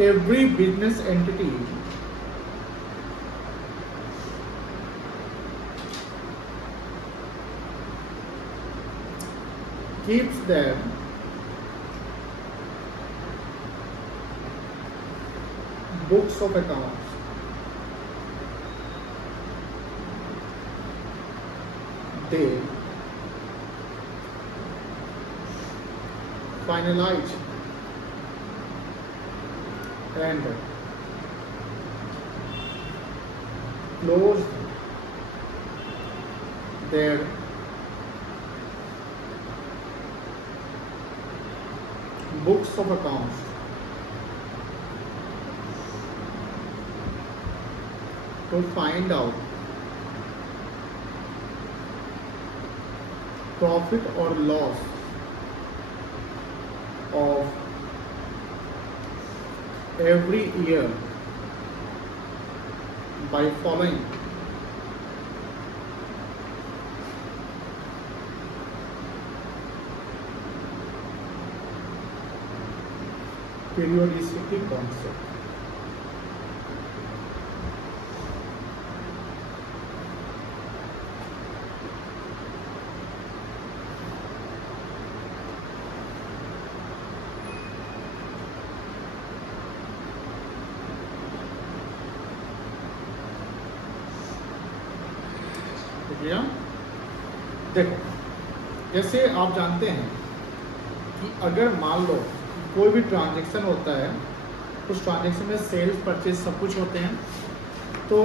Every business entity keeps their books of accounts they finalize and close their books of accounts to find out profit or loss of every year by following periodicity concept. देखो, जैसे आप जानते हैं कि अगर मान लो कोई भी ट्रांजैक्शन होता है, उस ट्रांजैक्शन में सेल्स परचेज सब कुछ होते हैं, तो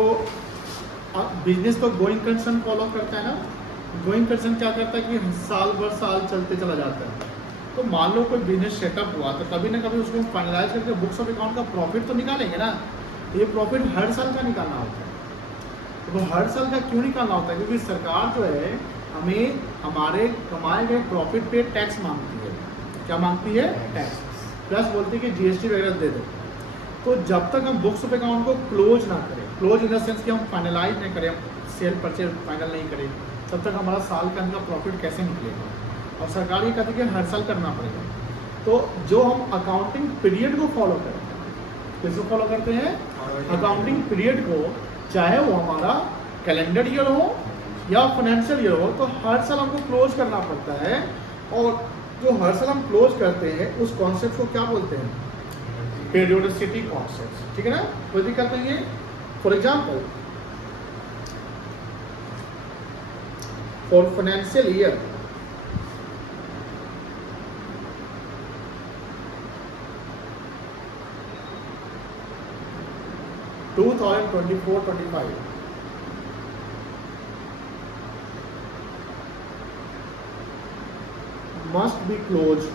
बिजनेस तो गोइंग कंसर्न फॉलो करता है ना। गोइंग कंसर्न क्या करता है कि साल भर साल चलते चला जाता है। तो मान लो कोई बिजनेस सेटअप हुआ तो कभी ना कभी उसको फाइनलाइज करके बुक्स ऑफ अकाउंट का प्रॉफिट तो निकालेंगे ना। ये प्रॉफिट हर साल का निकालना होता है। तो हर साल का क्यों निकालना होता है? क्योंकि सरकार जो है हमें हमारे कमाए गए प्रॉफिट पे टैक्स मांगती है। क्या मांगती है? टैक्स। प्लस बोलती है कि जीएसटी वगैरह दे दो। तो जब तक हम बुक्स ऑफ अकाउंट को क्लोज ना करें, क्लोज इन द सेंस कि हम फाइनलाइज नहीं करें, सेल परचेज फाइनल नहीं करें, तब तक हमारा साल का इनका प्रॉफिट कैसे निकलेगा? और सरकार ये कहती है कि हर साल करना पड़ेगा। तो जो हम अकाउंटिंग पीरियड को फॉलो करते हैं, किसको फॉलो करते हैं? अकाउंटिंग पीरियड को, चाहे वो हमारा कैलेंडर ईयर हो या फाइनेंशियल ईयर हो, तो हर साल हमको क्लोज करना पड़ता है। और जो हर साल हम क्लोज करते हैं उस कॉन्सेप्ट को क्या बोलते हैं? Periodicity concept. ठीक है ना? कोई दिक्कत नहीं है। For example, for financial year 2024-25 must be closed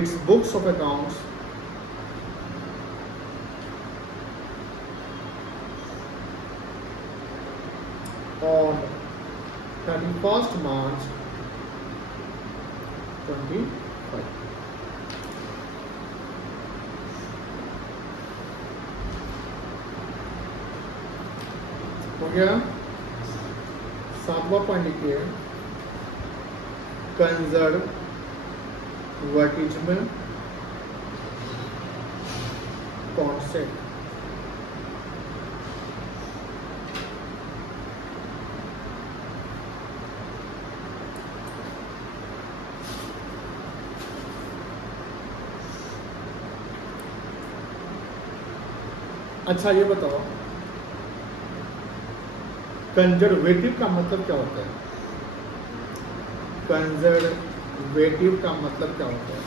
its books of accounts on 31st March 25. हो गया? 7वां पॉइंट लिखिए, कंजर्वेटिज्म कॉन्सेप्ट। अच्छा ये बताओ, कंजर्वेटिव का मतलब क्या होता है? कंजर्वेटिव का मतलब क्या होता है?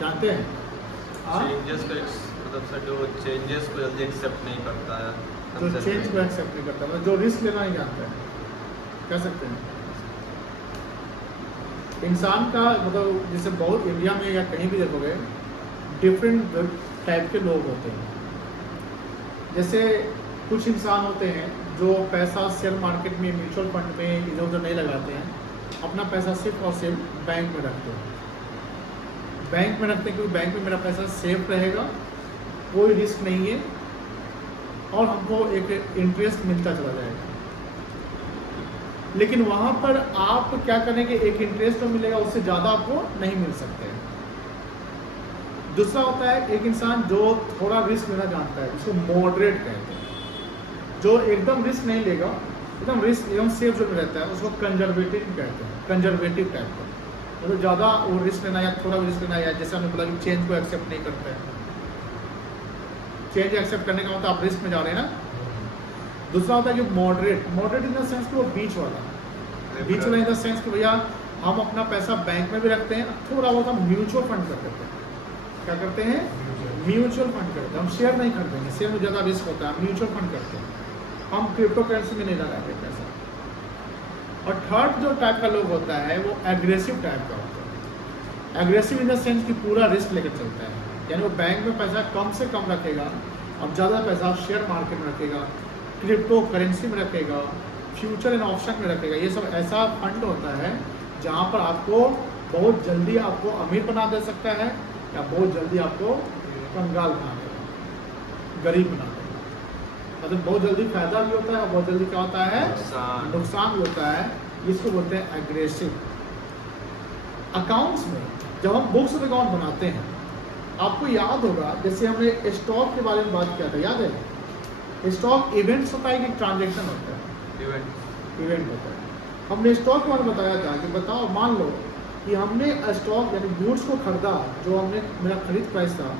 जानते हैं? चेंजेस को मतलब सर जो चेंजेस को जल्दी एक्सेप्ट नहीं करता है। जो चेंज को एक्सेप्ट नहीं करता, मतलब जो रिस्क लेना नहीं जानता है, कह सकते हैं। इंसान का मतलब जैसे बहुत इंडिया में या कहीं भी देखोगे डिफरेंट टाइप के लोग होते हैं। जैसे कुछ इंसान होते हैं जो पैसा शेयर मार्केट में, म्यूचुअल फंड में इधर उधर नहीं लगाते हैं, अपना पैसा सिर्फ और सिर्फ बैंक में रखते हैं। बैंक में रखते हैं क्योंकि बैंक में मेरा पैसा सेफ रहेगा, कोई रिस्क नहीं है और हमको एक इंटरेस्ट मिलता चला जाएगा। लेकिन वहाँ पर आप क्या करेंगे, एक इंटरेस्ट तो मिलेगा, उससे ज़्यादा आपको नहीं मिल सकते। दूसरा होता है एक इंसान जो थोड़ा रिस्क लेना जानता है, जिसको मॉडरेट कहते हैं। जो एकदम रिस्क नहीं लेगा, एकदम रिस्क एकदम सेफ जो में रहता है, उसको कंजर्वेटिव कहते हैं, कंजर्वेटिव टाइप का। मतलब ज़्यादा वो रिस्क लेना या थोड़ा भी रिस्क लेना, या जैसे हमने बोला कि चेंज को एक्सेप्ट नहीं करते हैं। चेंज एक्सेप्ट करने का मतलब आप रिस्क में जा रहे हैं ना। दूसरा होता है कि moderate, moderate in the sense कि वो बीच वाला इन द सेंस कि भैया हम अपना पैसा बैंक में भी रखते हैं, थोड़ा बहुत हम म्यूचुअल फंड कर देते हैं। क्या करते हैं? म्यूचुअल फंड करते हैं। हम शेयर नहीं खरीदेंगे, शेयर में ज़्यादा रिस्क होता है, म्यूचुअल फंड करते हैं। हम क्रिप्टो करेंसी में नहीं लगाते पैसा। और थर्ड जो टाइप का लोग होता है वो एग्रेसिव टाइप का होता है। एग्रेसिव इन द सेंस कि पूरा रिस्क लेकर चलता है, यानी वो बैंक में पैसा कम से कम रखेगा और ज़्यादा पैसा शेयर मार्केट में रखेगा, क्रिप्टो करेंसी में रखेगा, फ्यूचर एंड ऑप्शन में रखेगा। ये सब ऐसा फंड होता है जहाँ पर आपको बहुत जल्दी आपको अमीर बना दे सकता है या बहुत जल्दी आपको कंगाल बना देगा, गरीब बना देगा। मतलब बहुत जल्दी फायदा भी होता है और बहुत जल्दी क्या होता है, नुकसान भी होता है। इसको बोलते हैं एग्रेसिव। अकाउंट्स में जब हम बुक्स ऑफ अकाउंट बनाते हैं, आपको याद होगा जैसे हमने स्टॉक के बारे में बात किया था, याद है? स्टॉक इवेंट्स होता है कि ट्रांजेक्शन होता है? इवेंट होता है। हमने स्टॉक के बारे में बताया था कि बताओ मान लो कि हमने स्टॉक यानी गुड्स को खरीदा, जो हमने मेरा खरीद प्राइस था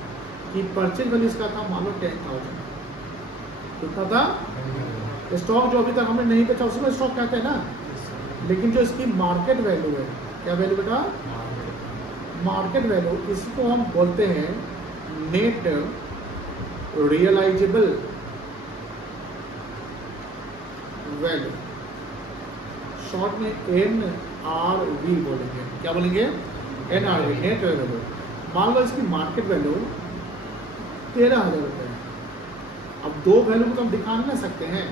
कि परचेज वैल्यू इसका था मान लो 10,000, कितना था? स्टॉक जो अभी तक हमने नहीं बेचा उसको स्टॉक कहते हैं ना। लेकिन जो इसकी मार्केट वैल्यू है, क्या वैल्यू बेटा? मार्केट वैल्यू, इसको हम बोलते हैं नेट रियलाइजेबल वैल्यू, शॉर्ट में NRV बोलेंगे। क्या बोलेंगे? NRV, net value. मान लो इसकी मार्केट वैल्यू 13,000 रुपये है। अब दो वैल्यू को तो हम दिखा नहीं सकते हैं,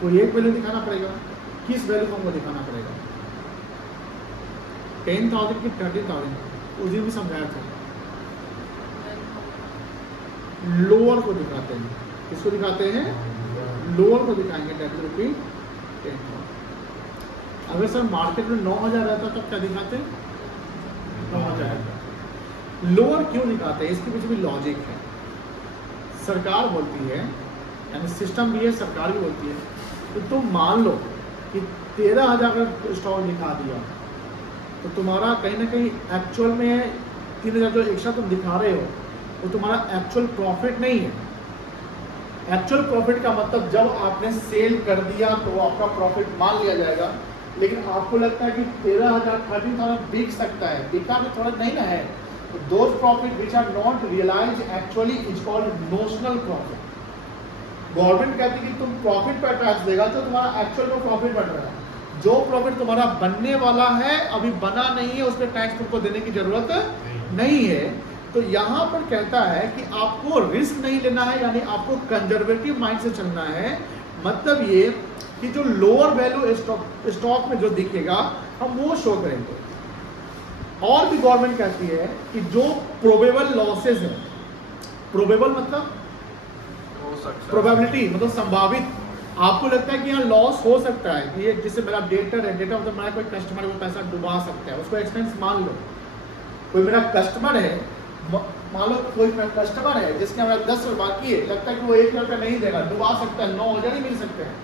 कोई एक वैल्यू दिखाना पड़ेगा। किस वैल्यू को हमको दिखाना पड़ेगा? 10,000 की 30,000, उस दिन भी समझाया था। लोअर को दिखाते हैं। किसको दिखाते हैं? लोअर को दिखाएंगे, डेबिट रुपी 10,000। अगर सर मार्केट में 9,000 रहता तब क्या दिखाते? 9,000। लोअर क्यों दिखाते हैं? इसके पीछे भी लॉजिक है। सरकार बोलती है, यानी सिस्टम भी है, सरकार भी बोलती है तो तुम मान लो कि 13,000 का स्टॉक दिखा दिया तो तुम्हारा कहीं ना कहीं एक्चुअल में 3,000 जो एक्स्ट्रा तुम दिखा रहे हो वो तुम्हारा एक्चुअल प्रॉफिट नहीं है। एक्चुअल प्रॉफिट का मतलब जब आपने सेल कर दिया तो वो आपका प्रॉफिट मान लिया जाएगा। लेकिन आपको लगता है कि 13,000 13,000 बिक सकता है, बिका तो थोड़ा नहीं ना है। तो those profit which are not realise actually is called notional profit. Government कहती है कि तुम प्रॉफिट पर टैक्स देगा तो तुम्हारा एक्चुअल में प्रॉफिट बन रहा है। जो प्रॉफिट तुम्हारा बनने वाला है अभी बना नहीं है, उस पर टैक्स तुमको देने की जरूरत नहीं है। तो यहाँ पर कहता है कि आपको रिस्क नहीं लेना है, यानी आपको कंजर्वेटिव माइंड से चलना है। मतलब ये कि जो लोअर वैल्यू स्टॉक में जो दिखेगा हम वो शो करेंगे। और भी गवर्नमेंट कहती है कि जो प्रोबेबल लॉसेज है, प्रोबेबल मतलब प्रोबेबिलिटी मतलब संभावित, आपको लगता है कि यहाँ लॉस हो सकता है कि ये जैसे मेरा डेटर है, डेटा मतलब मेरा कोई कस्टमर है वो पैसा डुबा सकता है, उसको एक्सपेंस मान लो। कोई मेरा कस्टमर है, मान लो कोई मेरा कस्टमर है जिसके हमारा 10 रुपये बाकी है, लगता है कि वो 1 रुपया नहीं देगा, डुबा सकता है, 9,000 ही मिल सकते हैं।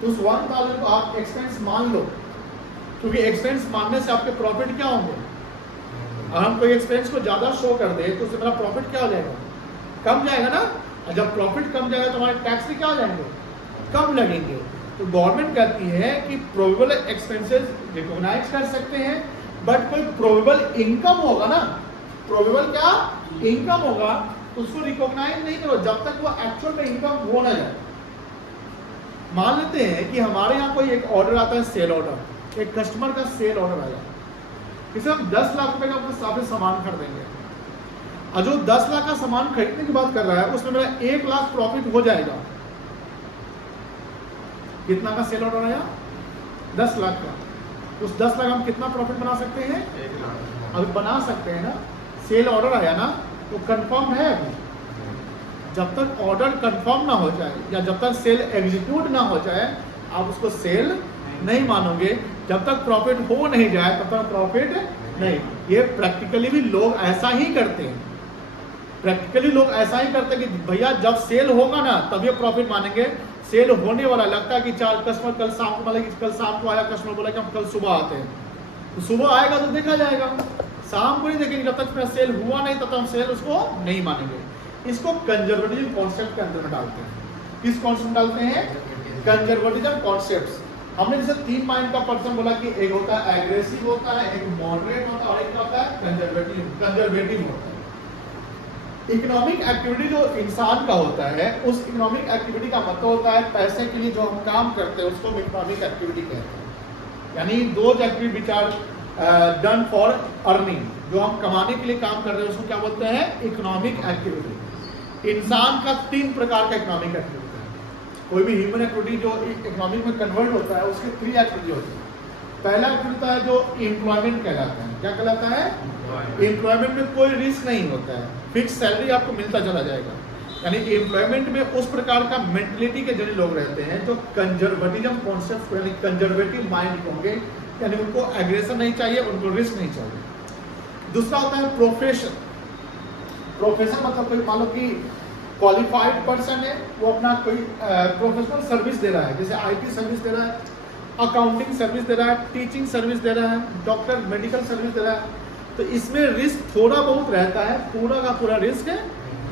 तो उस 1,000 को आप एक्सपेंस मान लो, क्योंकि एक्सपेंस मानने से आपके प्रॉफिट क्या होंगे? अगर हम कोई एक्सपेंस को ज़्यादा शो कर दे तो उससे मेरा प्रॉफिट क्या हो जाएगा? कम जाएगा ना। और जब प्रॉफिट कम जाएगा तो हमारे टैक्स भी क्या हो जाएंगे? कम लगेंगे। तो गवर्नमेंट कहती है कि प्रोबेबल एक्सपेंसेस रिकॉग्नाइज कर सकते हैं, बट कोई प्रोबेबल इनकम होगा ना, प्रोबेबल क्या इनकम होगा, उसको रिकॉग्नाइज नहीं करो जब तक वो एक्चुअल में इनकम हो ना जाए। मान लेते हैं कि हमारे यहाँ कोई एक ऑर्डर आता है, सेल ऑर्डर, एक कस्टमर का सेल ऑर्डर आया, इसे हम 10 लाख रुपए का अपने हिसाब से सामान खरीदेंगे, और जो 10 लाख का सामान खरीदने की बात कर रहा है उसमें मेरा 1 लाख प्रॉफिट हो जाएगा। कितना का सेल ऑर्डर आया? 10 लाख का। उस 10 लाख हम कितना प्रॉफिट बना सकते हैं? 1 लाख। अभी बना सकते हैं ना। सेल ऑर्डर आया ना, तो कंफर्म है अभी। जब तक ऑर्डर कंफर्म ना हो जाए या जब तक सेल एग्जीक्यूट ना हो जाए, आप उसको सेल नहीं मानोगे। जब तक प्रॉफिट हो नहीं जाए तब तक प्रॉफिट नहीं। ये प्रैक्टिकली भी लोग ऐसा ही करते हैं। प्रैक्टिकली लोग ऐसा ही करते हैं कि भैया जब सेल होगा ना तब ये प्रॉफिट मानेंगे। सेल होने वाला लगता है कि 4 कस्टमर कल शाम को, मतलब कल शाम को आया कस्टमर, बोला कि हम कल सुबह आते हैं, तो सुबह आएगा तो देखा जाएगा। शाम को नहीं देखेंगे, जब तक मेरा सेल हुआ नहीं तब तक हम सेल उसको नहीं मानेंगे। इसको कंजर्वेटिव कॉन्सेप्ट के अंदर में डालते हैं। किस कॉन्सेप्ट में डालते हैं? Conservative concepts. हमने जैसे 3 माइंड का पर्सन बोला कि एक होता है एग्रेसिव होता है, एक मॉडरेट होता है और एक होता है कंजर्वेटिव होता है। इकोनॉमिक एक्टिविटी जो इंसान का होता है, उस इकोनॉमिक एक्टिविटी का मतलब होता है पैसे के लिए जो हम काम करते हैं उसको हम इकोनॉमिक एक्टिविटी कहते हैं। यानी those activity which are done for earning, जो हम कमाने के लिए काम कर रहे हैं उसको क्या बोलते हैं? Economic activity. इंसान का 3 प्रकार का इकोनॉमिक एक्टिविटी है। कोई भी ह्यूमन एक्टिविटी जो इकोनॉमिक में कन्वर्ट होता है उसके 3 एक्टिविटी होती है। पहला एक्टिविटी है जो एम्प्लॉयमेंट कहलाता है। क्या कहलाता है? एम्प्लॉयमेंट में कोई रिस्क नहीं होता है, फिक्स सैलरी आपको मिलता चला जाएगा। यानी एम्प्लॉयमेंट में उस प्रकार का मेंटलिटी के जो लोग रहते हैं जो कंजर्वेटिज्म कॉन्सेप्ट यानी कंजर्वेटिव माइंड होंगे, यानी उनको एग्रेशन नहीं चाहिए, उनको रिस्क नहीं चाहिए। दूसरा होता है प्रोफेशन। प्रोफेशन मतलब कोई मान लो कि क्वालिफाइड पर्सन है, वो अपना कोई प्रोफेशनल सर्विस दे रहा है, जैसे आईटी सर्विस दे रहा है, अकाउंटिंग सर्विस दे रहा है, टीचिंग सर्विस दे रहा है, डॉक्टर मेडिकल सर्विस दे रहा है। तो इसमें रिस्क थोड़ा बहुत रहता है, पूरा का पूरा रिस्क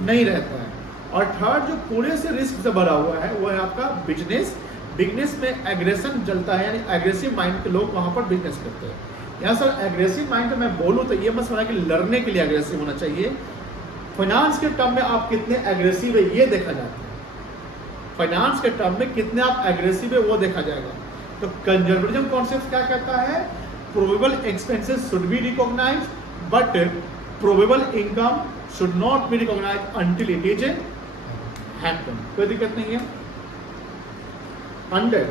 नहीं रहता है। और थर्ड जो पूरे से रिस्क से भरा हुआ है वो है आपका बिजनेस। बिजनेस में एग्रेशन चलता है, यानी एग्रेसिव माइंड के लोग वहाँ पर बिजनेस करते हैं। यहाँ सर एग्रेसिव माइंड मैं बोलूँ तो ये मत समझना कि लड़ने के लिए एग्रेसिव होना चाहिए। फाइनेंस के टर्म में आप कितने एग्रेसिव है ये देखा जाता है। फाइनेंस के टर्म में कितने आप एग्रेसिव है वो देखा जाएगा। तो कंजर्वेटिज्म कॉन्सेप्ट क्या कहता है? Probable expenses should be recognised but probable income should not be recognised until it is happen. कोई दिक्कत नहीं है। Under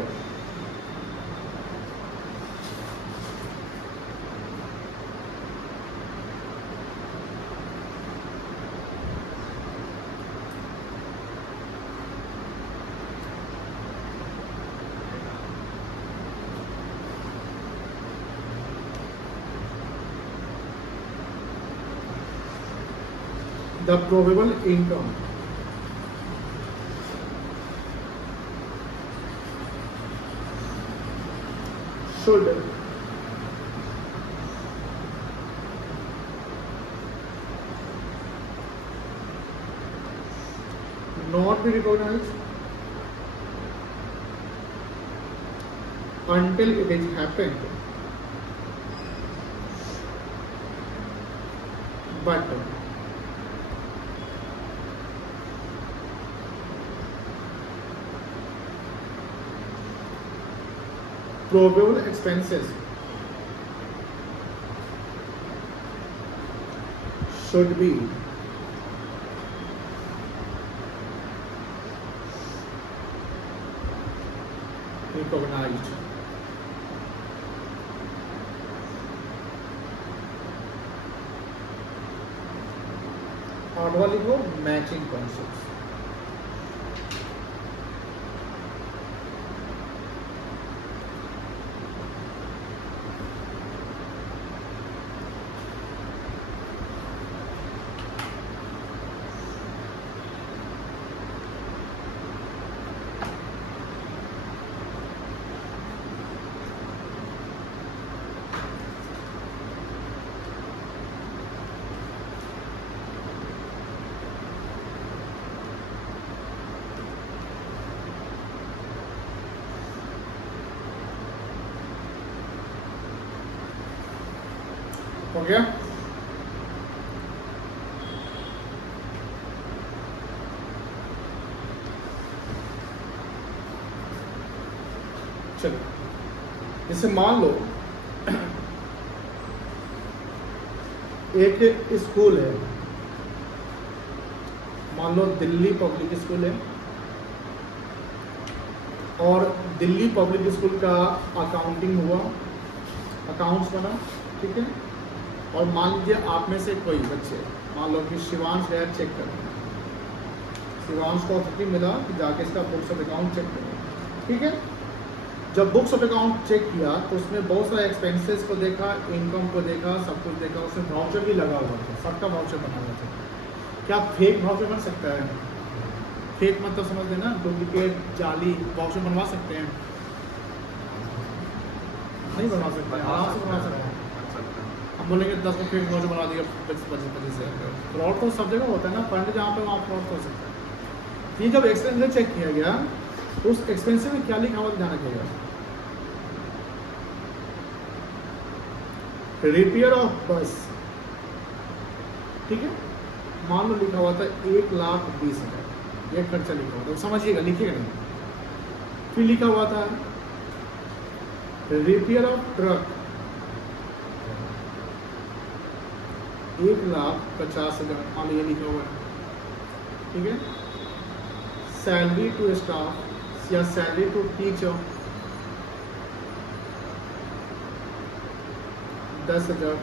the probable income should not be recognized until it is happened, but probable expenses should be recognized। और वाली को matching concept. हो गया? चलिए, जैसे मान लो एक स्कूल है, मान लो दिल्ली पब्लिक स्कूल है, और दिल्ली पब्लिक स्कूल का अकाउंटिंग हुआ, अकाउंट्स बना, ठीक है। और मान लीजिए आप में से कोई बच्चे, मान लो कि शिवांश गया चेक करने, शिवांश को ऑथोरिटी मिला कि जाके इसका बुक्स ऑफ अकाउंट चेक करें, ठीक है। जब बुक्स ऑफ अकाउंट चेक किया तो उसमें बहुत सारे एक्सपेंसेस को देखा, इनकम को देखा, सब कुछ देखा, उसमें वाउचर भी लगा हुआ था, सबका वाउचर बना हुआ था। क्या फेक वाउचर बन सकता है? फेक मतलब समझ लेना, डुप्लीकेट जाली वाउचर बनवा सकते हैं? नहीं बनवा सकते, आराम से बनवा सकते हैं। हम बोलेंगे 10 को फेक वाउचर बना दिया 25,000। फ्रॉड तो सब जगह होता है ना, फंड जहाँ पे वहाँ फ्रॉड हो सकता है। ये जब एक्सपेंसेस चेक किया गया तो उस एक्सपेंसिव में क्या लिखा हुआ ध्यान रखिएगा, रिपेयर ऑफ बस, ठीक है। मान लो लिखा हुआ था 1,20,000, ये खर्चा लिखा हुआ था, समझिएगा, लिखिएगा नहीं। फिर लिखा हुआ था रिपेयर ऑफ ट्रक 1,50,000, मान लो ये लिखा हुआ है, ठीक है। सैलरी टू स्टाफ या salary to teacher 10,000,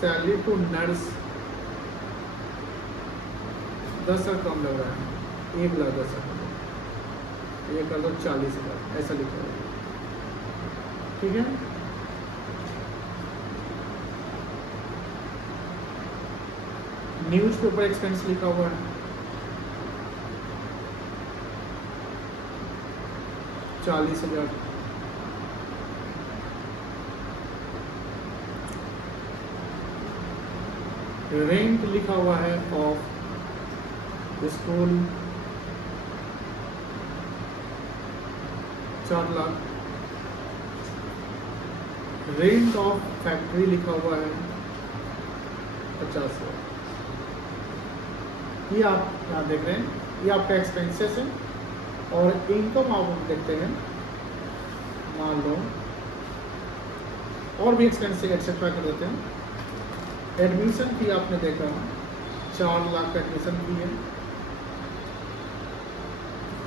salary to nurse 10,000 कम लग रहा है, 1,10,000, ये कर दो 40,000, ऐसा लिखा हुआ है, ठीक है। न्यूज़पेपर एक्सपेंस लिखा हुआ है 40,000, रेंट लिखा हुआ है of school 4 lakh, rent of factory लिखा हुआ है 50,000। ये आप यहाँ देख रहे हैं, ये आपका एक्सपेंसेस है। और इनकम आप देखते हैं, मान लो और भी एक्सपेंसेस एक्सेट्रा कर देते हैं। एडमिशन फी आपने देखा 4 लाख का एडमिशन फी है।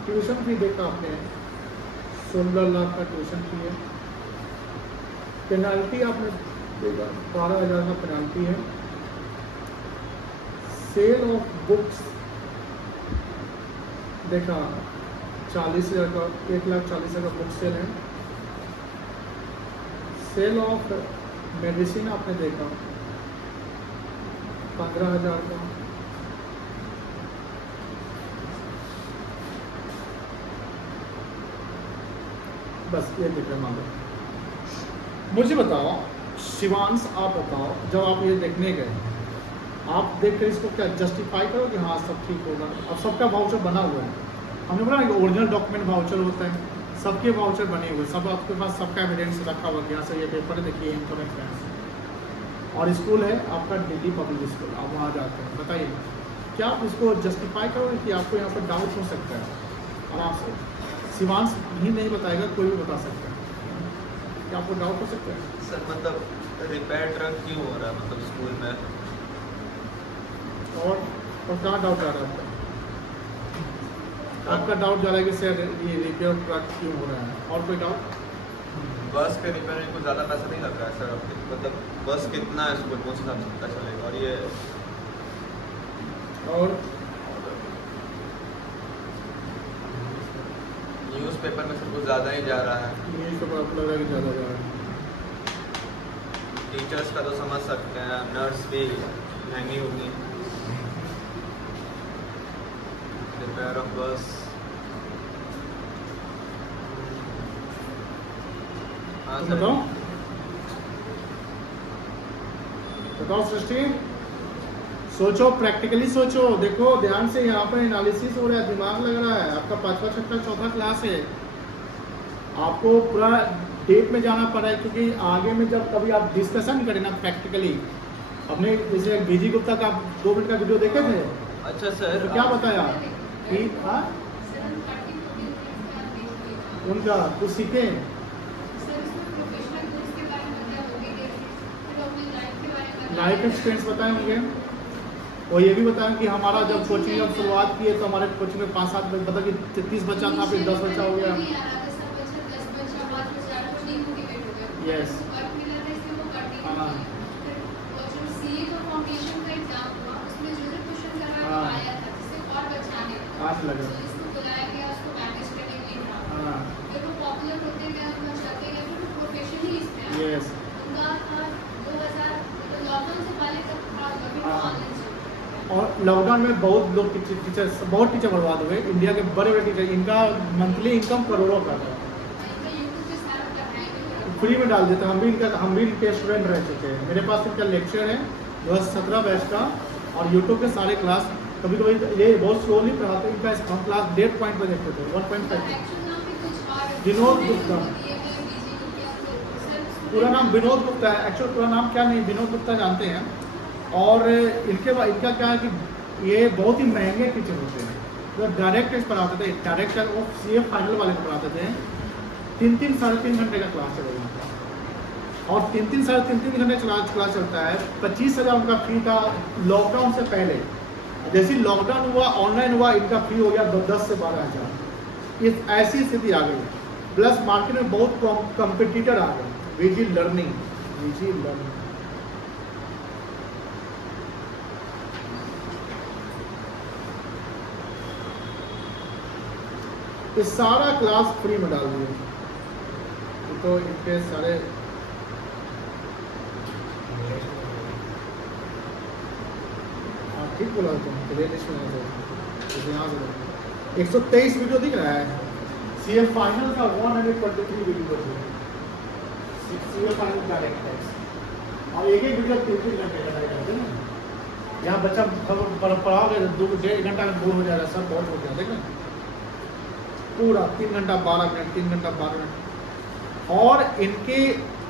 ट्यूशन फी देखा आपने 16 लाख का ट्यूशन फी है। पेनाल्टी आपने देखा 12,000 का पेनाल्टी है। सेल ऑफ बुक्स देखा 40,000 का, 1,40,000 का बुक सेल है। सेल ऑफ मेडिसिन आपने देखा 15,000 का। बस ये देख रहे मान लो। मुझे बताओ शिवांश, आप बताओ, जब आप ये देखने गए, आप देख कर इसको क्या जस्टिफाई करो कि हाँ सब ठीक होगा? अब सबका वाउचर बना हुआ है, हमने बोला ना कि ओरिजिनल डॉक्यूमेंट वाउचर होता है, सबके वाउचर बने हुए, सब आपके पास सबका एविडेंस रखा हुआ, यहाँ से ये पेपर है, देखिए इनकम एक्सपेंस, और स्कूल है आपका दिल्ली पब्लिक स्कूल, आप वहाँ जाते हैं। बताइए क्या आप इसको जस्टिफाई करोगे कि आपको यहाँ पर डाउट हो सकता है? आराम से शिवांश ही नहीं बताएगा, कोई भी बता सकता है, क्या आपको डाउट हो सकता है? सर मतलब रिपेयर ट्रक क्यों हो रहा है मतलब स्कूल में? और कहाँ डाउट आ रहा है आपका? आपका डाउट जा रहा है कि सर ये रिपेयर ट्रक क्यों हो रहा है, और कोई डाउट? बस के रिपेयर में कुछ ज़्यादा पैसा नहीं लग रहा है सर, मतलब बस कितना है स्कूल पहुँच ना सकता चलेगा, और ये और न्यूज़पेपर में सब कुछ ज़्यादा ही जा रहा है। न्यूज़पेपर आपको लग रहा है कि ज़्यादा जा रहा है? टीचर्स का तो समझ सकते हैं, नर्स भी महंगी होगी। रिपेयर ऑफ बस, हाँ सर बताओ बताओ सृष्टि, सोचो, प्रैक्टिकली सोचो, देखो ध्यान से, यहाँ पर एनालिसिस हो रहा है, दिमाग लग रहा है। आपका 5वां 6वां 4था क्लास है, आपको पूरा डेट में जाना पड़ा है, क्योंकि आगे में जब कभी आप डिस्कशन करें ना प्रैक्टिकली, अपने जैसे बीजी गुप्ता का 2 मिनट का वीडियो देखे थे, अच्छा सर तो क्या बताया कि उनका कुछ सीखे। लाइफ एक्सपीरियंस बताएं मुझे। और ये भी बताएं कि हमारा जब कोचिंग जब शुरुआत की है तो हमारे कोचिंग में 5-7 मतलब कि 30 बच्चा था, फिर 10 बच्चा हो गया। यस। हाँ आज लगा। हाँ यस। और लॉकडाउन में बहुत लोग टीचर्स बहुत टीचर बर्बाद हुए। इंडिया के बड़े बड़े टीचर, इनका मंथली इनकम करोड़ों का था, फ्री में डाल देते। हम भी इनके स्टूडेंट रह चुके हैं। मेरे पास इनका लेक्चर है 2017 बैच का, और यूट्यूब के सारे क्लास। कभी कभी ये बहुत स्लोली पढ़ाते हैं। इनका हम क्लास 1.5 पॉइंट पर देखते थे, 1.5। विनोद गुप्ता, पूरा नाम विनोद गुप्ता है। एक्चुअल पूरा नाम क्या नहीं, विनोद गुप्ता जानते हैं। और इनका क्या है कि ये बहुत ही महंगे टीचर होते हैं। जो डायरेक्ट टेस्ट पढ़ाते थे, डायरेक्टर वो CA फाइनल वाले को पढ़ाते थे। 3-3 साढ़े 3 घंटे का क्लास चलेगा, और 3-3 साढ़े 3 घंटे क्लास चलता है। 25,000 उनका फी था लॉकडाउन से पहले। जैसे लॉकडाउन हुआ, ऑनलाइन हुआ, इनका फी हो गया 10 से 12,000। इस ऐसी स्थिति आ गई। प्लस मार्केट में बहुत कॉम्पिटिटर आ गए। VG learning. ये सारा क्लास फ्री में डाल दिए। तो इनके सारे ठीक बोला तुम, प्लेलिस्ट में यहाँ से 123 वीडियो दिख रहा है। CA फाइनल का 123 वीडियो है। CA फाइनल का डायरेक्ट, और एक वीडियो 3-3 घंटे का डायरेक्ट है ना। यहाँ बच्चा पढ़ाओगे 2-1.5 घंटा में बोर हो जाएगा, सब बहुत हो गया। देख पूरा 3 घंटा 12 मिनट, 3 घंटा 12 मिनट। और इनके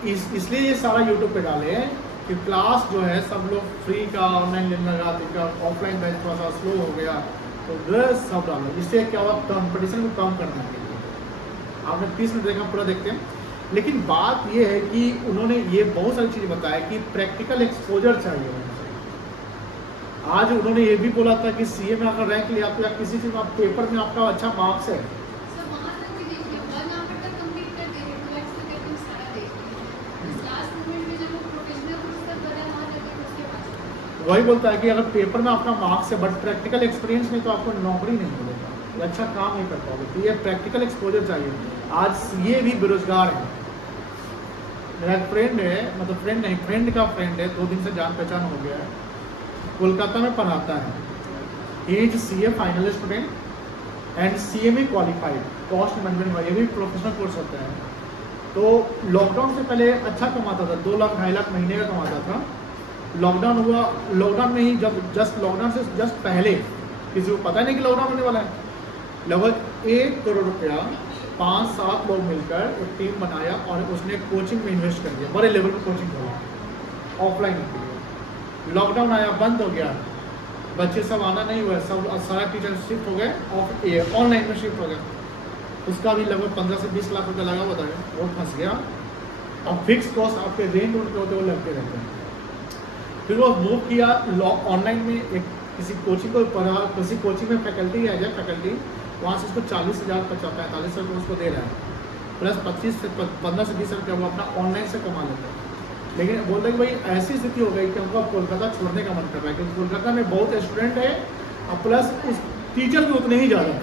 इसलिए ये सारा यूट्यूब पे डाले हैं कि क्लास जो है सब लोग फ्री का ऑनलाइन लेने लगा, इनका ऑफलाइन बैच थोड़ा सा स्लो हो गया, तो ड्रेस सब डालो। इससे क्या हुआ, कंपटीशन को कम करने के लिए। आपने 30 मिनट देखा, पूरा देखते हैं। लेकिन बात ये है कि उन्होंने ये बहुत सारी चीज़ें बताया कि प्रैक्टिकल एक्सपोजर चाहिए होना चाहिए। आज उन्होंने ये भी बोला था कि CA में अगर रैंक लिया तो या किसी चीज़ में पेपर में आपका अच्छा मार्क्स है, वही बोलता है कि अगर पेपर में आपका मार्क्स है बट प्रैक्टिकल एक्सपीरियंस नहीं, तो आपको नौकरी नहीं मिलेगा, या अच्छा काम नहीं कर पाओगे। तो ये प्रैक्टिकल एक्सपोजर चाहिए। आज CA भी बेरोजगार है। मेरा एक फ्रेंड है, मतलब फ्रेंड नहीं, फ्रेंड का फ्रेंड है, 2 दिन से जान पहचान हो गया है, कोलकाता में पढ़ाता है। He is CA final student and CA में क्वालिफाइड, कॉस्ट मैनेजमेंट में। ये भी प्रोफेशनल कोर्स होता है। तो लॉकडाउन से पहले अच्छा कमाता था, 2 लाख 2.5 लाख महीने का कमाता था। लॉकडाउन हुआ, लॉकडाउन में ही जब लॉकडाउन से जस्ट पहले, किसी को पता नहीं कि लॉकडाउन होने वाला है, लगभग 1 करोड़ रुपया 5-7 लोग मिलकर एक टीम बनाया और उसने कोचिंग में इन्वेस्ट कर दिया। बड़े लेवल पर कोचिंग खोला ऑफलाइन के लिए। लॉकडाउन आया, बंद हो गया, बच्चे सब आना नहीं हुआ, सब सारा टीचर शिफ्ट हो गए, ऑनलाइन में शिफ्ट हो गया। उसका भी लगभग 15 से 20 लाख रुपया लगा हुआ था, वो फंस गया। अब फिक्स कॉस्ट आपके रेंट उनके होते वो लगते रहते हैं। फिर वो मूव किया ऑनलाइन में, एक किसी कोचिंग को पढ़ा, किसी कोचिंग में फैकल्टी है, एज फैकल्टी, वहाँ से उसको 40,000 45 रुपये उसको दे रहा है, प्लस 15 से 20 रुपया वो अपना ऑनलाइन से कमा लेता है। लेकिन बोलते हैं कि भाई ऐसी स्थिति हो गई कि हमको अब कोलकाता छोड़ने का मन कर रहा है, क्योंकि कोलकाता में बहुत स्टूडेंट है और प्लस उस टीचर भी उतने ही ज़्यादा है।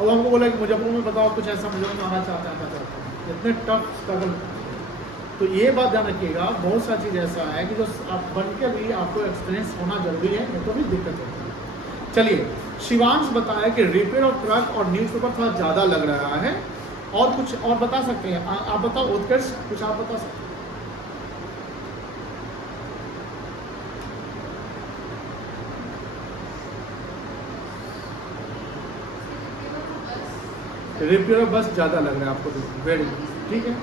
अब हमको बोला कि मुजफ्फरपुर में बताओ कुछ ऐसा, मुझे आना चाहता है, इतने टफ स्ट्रगल। तो ये बात ध्यान रखिएगा, बहुत सारी चीज़ ऐसा है कि जो आप बन के भी आपको एक्सपीरियंस होना जरूरी है, नहीं तो भी दिक्कत होती है। चलिए, शिवांश बताया कि रिपेयर ऑफ ट्रक और न्यूज़पेपर थोड़ा ज़्यादा लग रहा है, और कुछ और बता सकते हैं? आप बताओ उत्कर्ष, कुछ आप बता सकते हैं? रिपेयर ऑफ बस ज़्यादा लग रहा है आपको, वेरी ठीक है,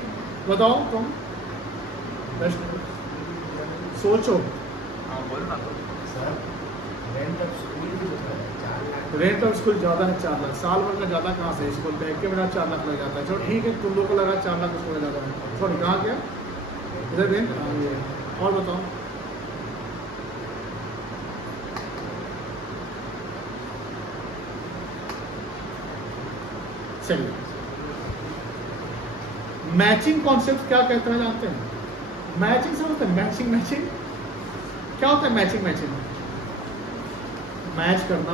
बताओ तुम सोचो। हाँ बोल ना। सर रेंट ऑफ स्कूल भी जो है 4 लाख रेंट ऑफ स्कूल ज़्यादा है 4 लाख, साल भर का ज़्यादा कहाँ से स्कूल पे 1 के महीना 4 लाख लग जाता है। चलो ठीक है, तुम लोग को लगा 4 लाख उसको ज़्यादा है, सॉरी कहाँ गया इधर रेंट। ये और बताओ, चलिए मैचिंग कॉन्सेप्ट क्या कहते हैं जानते हैं? मैचिंग से होता है मैचिंग, मैचिंग क्या होता है? मैचिंग मैचिंग मैच करना।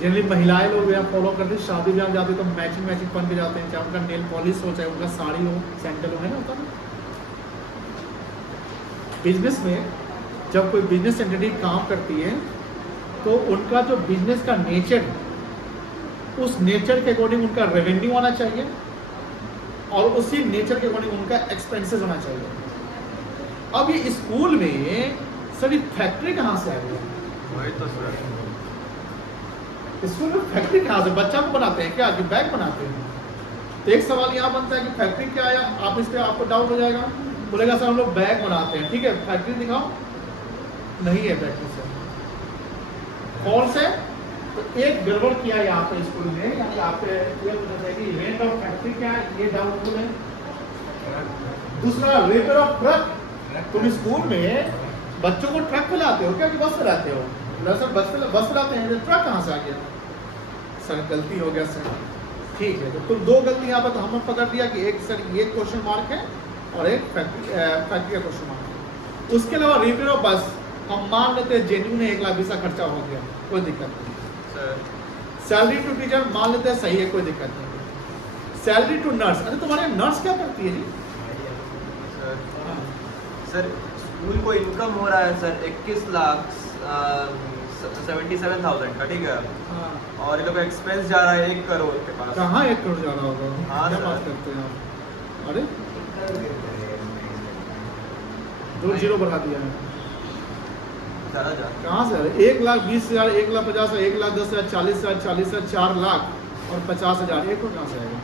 जनरली महिलाएं लोग यहाँ फॉलो करती, शादी ब्याह जाती तो मैचिंग मैचिंग पहन के जाते हैं, चाहे उनका नेल पॉलिश हो, चाहे उनका साड़ी हो, सैंडल हो, है ना, होता ना। बिजनेस में जब कोई बिजनेस एंटिटी काम करती है तो उनका जो बिजनेस का नेचर, उस नेचर के अकॉर्डिंग उनका रेवेन्यू होना चाहिए और उसी नेचर के अकॉर्डिंग उनका एक्सपेंसेस होना चाहिए। अब ये स्कूल में सर ये फैक्ट्री कहाँ से आ गई? वही तो सर, स्कूल में फैक्ट्री कहाँ से? बच्चा को बनाते हैं क्या कि बैग बनाते हैं? तो एक सवाल यहाँ बनता है कि फैक्ट्री क्या आया, आप इस पर आपको डाउट हो जाएगा, बोलेगा सर हम लोग बैग बनाते हैं, ठीक है फैक्ट्री दिखाओ, नहीं है फैक्ट्री से, फॉल्स है। तो एक गड़बड़ किया यहाँ पे स्कूल में, यानी आपको ये पता है कि रेंट ऑफ फैक्ट्री क्या है, ये डाउटफुल है। दूसरा रेट ऑफ ट्रक, तुम स्कूल में बच्चों को ट्रक पे लाते हो क्या कि बस पे लाते हो? सर बस पे लाते हैं, ट्रक कहाँ से आ गया? सर गलती हो गया सर, ठीक है। तो तुम दो गलती यहाँ पर तो हमने पकड़ लिया कि एक सर ये क्वेश्चन मार्क है और एक फैक्ट्री का क्वेश्चन मार्क है। उसके अलावा रिपेयर ऑफ बस हम मान लेते हैं जेन्यून है, 1,20,000 का खर्चा हो गया, कोई दिक्कत नहीं। सैलरी टू टीचर मान लेते हैं सही है, कोई दिक्कत नहीं। सैलरी टू नर्स, अरे तुम्हारे नर्स क्या करती है जी? सर स्कूल को इनकम हो रहा है सर 21,77,000 का, ठीक है, और ये लोग एक्सपेंस जा रहा है 1 करोड़ के पास। कहाँ 1 करोड़ जा रहा होगा? हाँ क्या सर। बात करते हैं आप? अरे 2 जीरो बढ़ा दिया है, कहाँ से? 1,20,000, 1,50,000, 1,10,000, 40,000, 40,000, 4 लाख और 50,000, एक कहाँ से आएगा?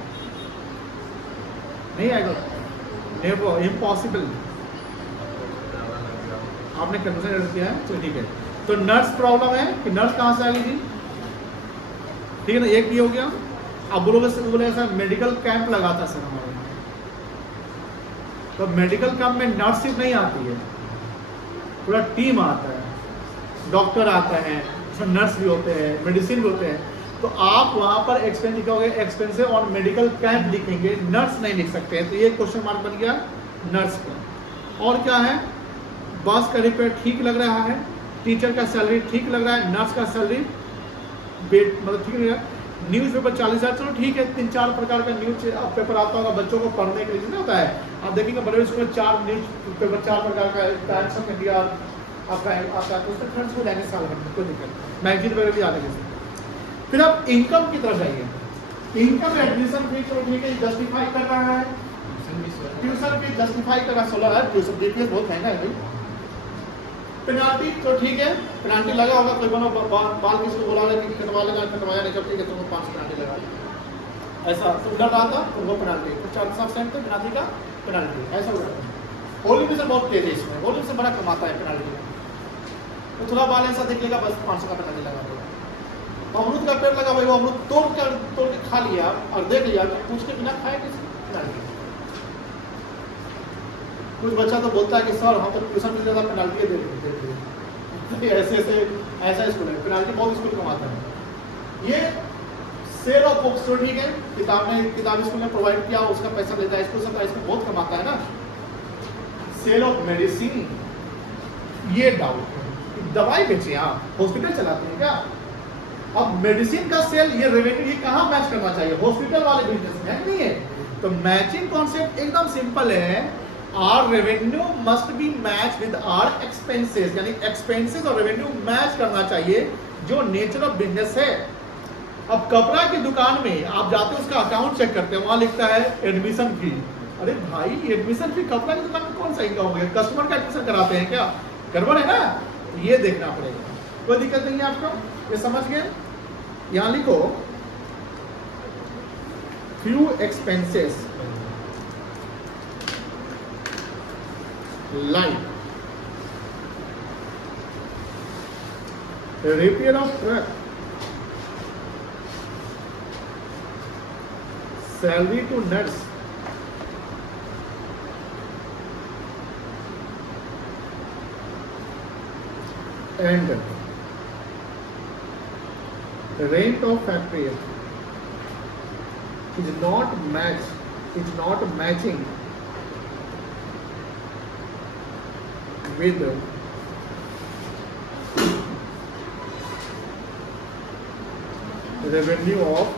नहीं आएगा, नेवर, इम्पॉसिबल। आपने कंफ्यूजन किया है, तो ठीक है। तो नर्स प्रॉब्लम है कि नर्स कहाँ से आएगी जी? ठीक है ना, एक ये हो गया। अब बोलोगे सर मेडिकल कैंप लगा था सर हमारे, तो मेडिकल कैंप में नर्स सिर्फ नहीं आती है, पूरा टीम आता है, डॉक्टर आता है, नर्स भी होते हैं, मेडिसिन भी होते हैं। तो आप वहाँ पर एक्सपेंस लिखोगे, एक्सपेंसिव और मेडिकल कैंप लिखेंगे, नर्स नहीं लिख सकते हैं, तो ये क्वेश्चन मार्क बन गया नर्स का। और क्या है? बस का रिपेयर ठीक लग रहा है, टीचर का सैलरी ठीक लग रहा है, नर्स का सैलरी मतलब ठीक लग रहा है। न्यूज़ पेपर 40,000, चलो ठीक है, 3-4 प्रकार का न्यूज पेपर आता होगा बच्चों को पढ़ने के लिए, नहीं होता है। आप देखेंगे बड़े स्कूल में 4 न्यूज पेपर 4 प्रकार का, टाइम्स ऑफ इंडिया आपका आता है, तो उसका खर्च हो जाएंगे साल भर में, कोई दिक्कत नहीं, मैगजीन वगैरह भी आने के। फिर आप इनकम की तरफ जाइए। इनकम एडमिशन फी चलो ठीक है, जस्टिफाई कर रहा है, ट्यूशन फी जस्टिफाई कर रहा है, 16 है, ट्यूशन देखिए बहुत महंगा है भाई। पेनाल्टी तो ठीक है, पेनाल्टी लगा होगा, कोई बनो बाल किसी को बोला कि कटवा लेगा, कटवाया नहीं, जब ठीक है तुमको 5 पेनाल्टी लगा दी, ऐसा तो डर रहा था तो वो पेनाल्टी, तो 40% तो पेनाल्टी का पेनाल्टी ऐसा हो जाता है। होली मिशन बहुत तेज है इसमें, होली मिशन बड़ा कमाता है पेनाल्टी में, तो थोड़ा बाल ऐसा देखिएगा बस 500 का पेनाल्टी लगा देगा। अमरूद का पेड़ लगा भाई, वो अमरूद तोड़ के खा लिया और देख लिया, पूछ के बिना खाए किसी पेनाल्टी। कुछ बच्चा तो बोलता है कि सर हम तो ट्यूशन में ज़्यादा पेनाल्टी दे देते हैं, ऐसा स्कूल है, पेनाल्टी बहुत स्कूल कमाता है। ये सेल ऑफ बुक्स तो ठीक है, किताब स्कूल ने प्रोवाइड किया, उसका पैसा लेता है स्कूल से, तो इसमें बहुत कमाता है ना। सेल ऑफ मेडिसिन, ये डाउट है, दवाई बेचे आप, हॉस्पिटल चलाते हैं क्या? अब मेडिसिन का सेल, ये रेवेन्यू, ये कहाँ मैच करना चाहिए? हॉस्पिटल वाले बिजनेस में नहीं है। तो मैचिंग कॉन्सेप्ट एकदम सिंपल है, our revenue must be match with our expenses, यानी एक्सपेंसेस और रेवेन्यू मैच करना चाहिए, जो नेचर ऑफ बिजनेस है। अब कपड़ा की दुकान में आप जाते हैं, उसका अकाउंट चेक करते हैं, वहां लिखता है एडमिशन फी। अरे भाई एडमिशन फी कपड़ा की दुकान में कौन सा इनकम हो गया? कस्टमर का एडमिशन कराते हैं क्या? गड़बड़ है ना, तो ये देखना पड़ेगा। कोई दिक्कत नहीं है आपको, ये समझ गए? यहां लिखो few expenses like repair of truck, salary to nurse, and rent of factory is not matching with revenue of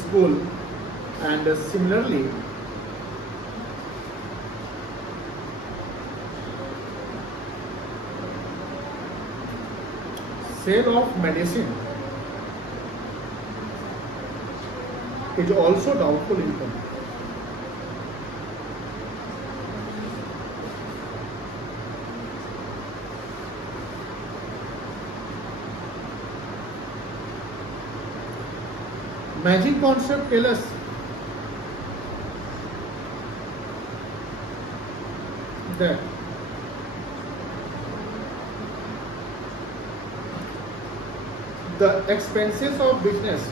school, and similarly sale of medicine is also doubtful income. Matching concept tell us that the expenses of business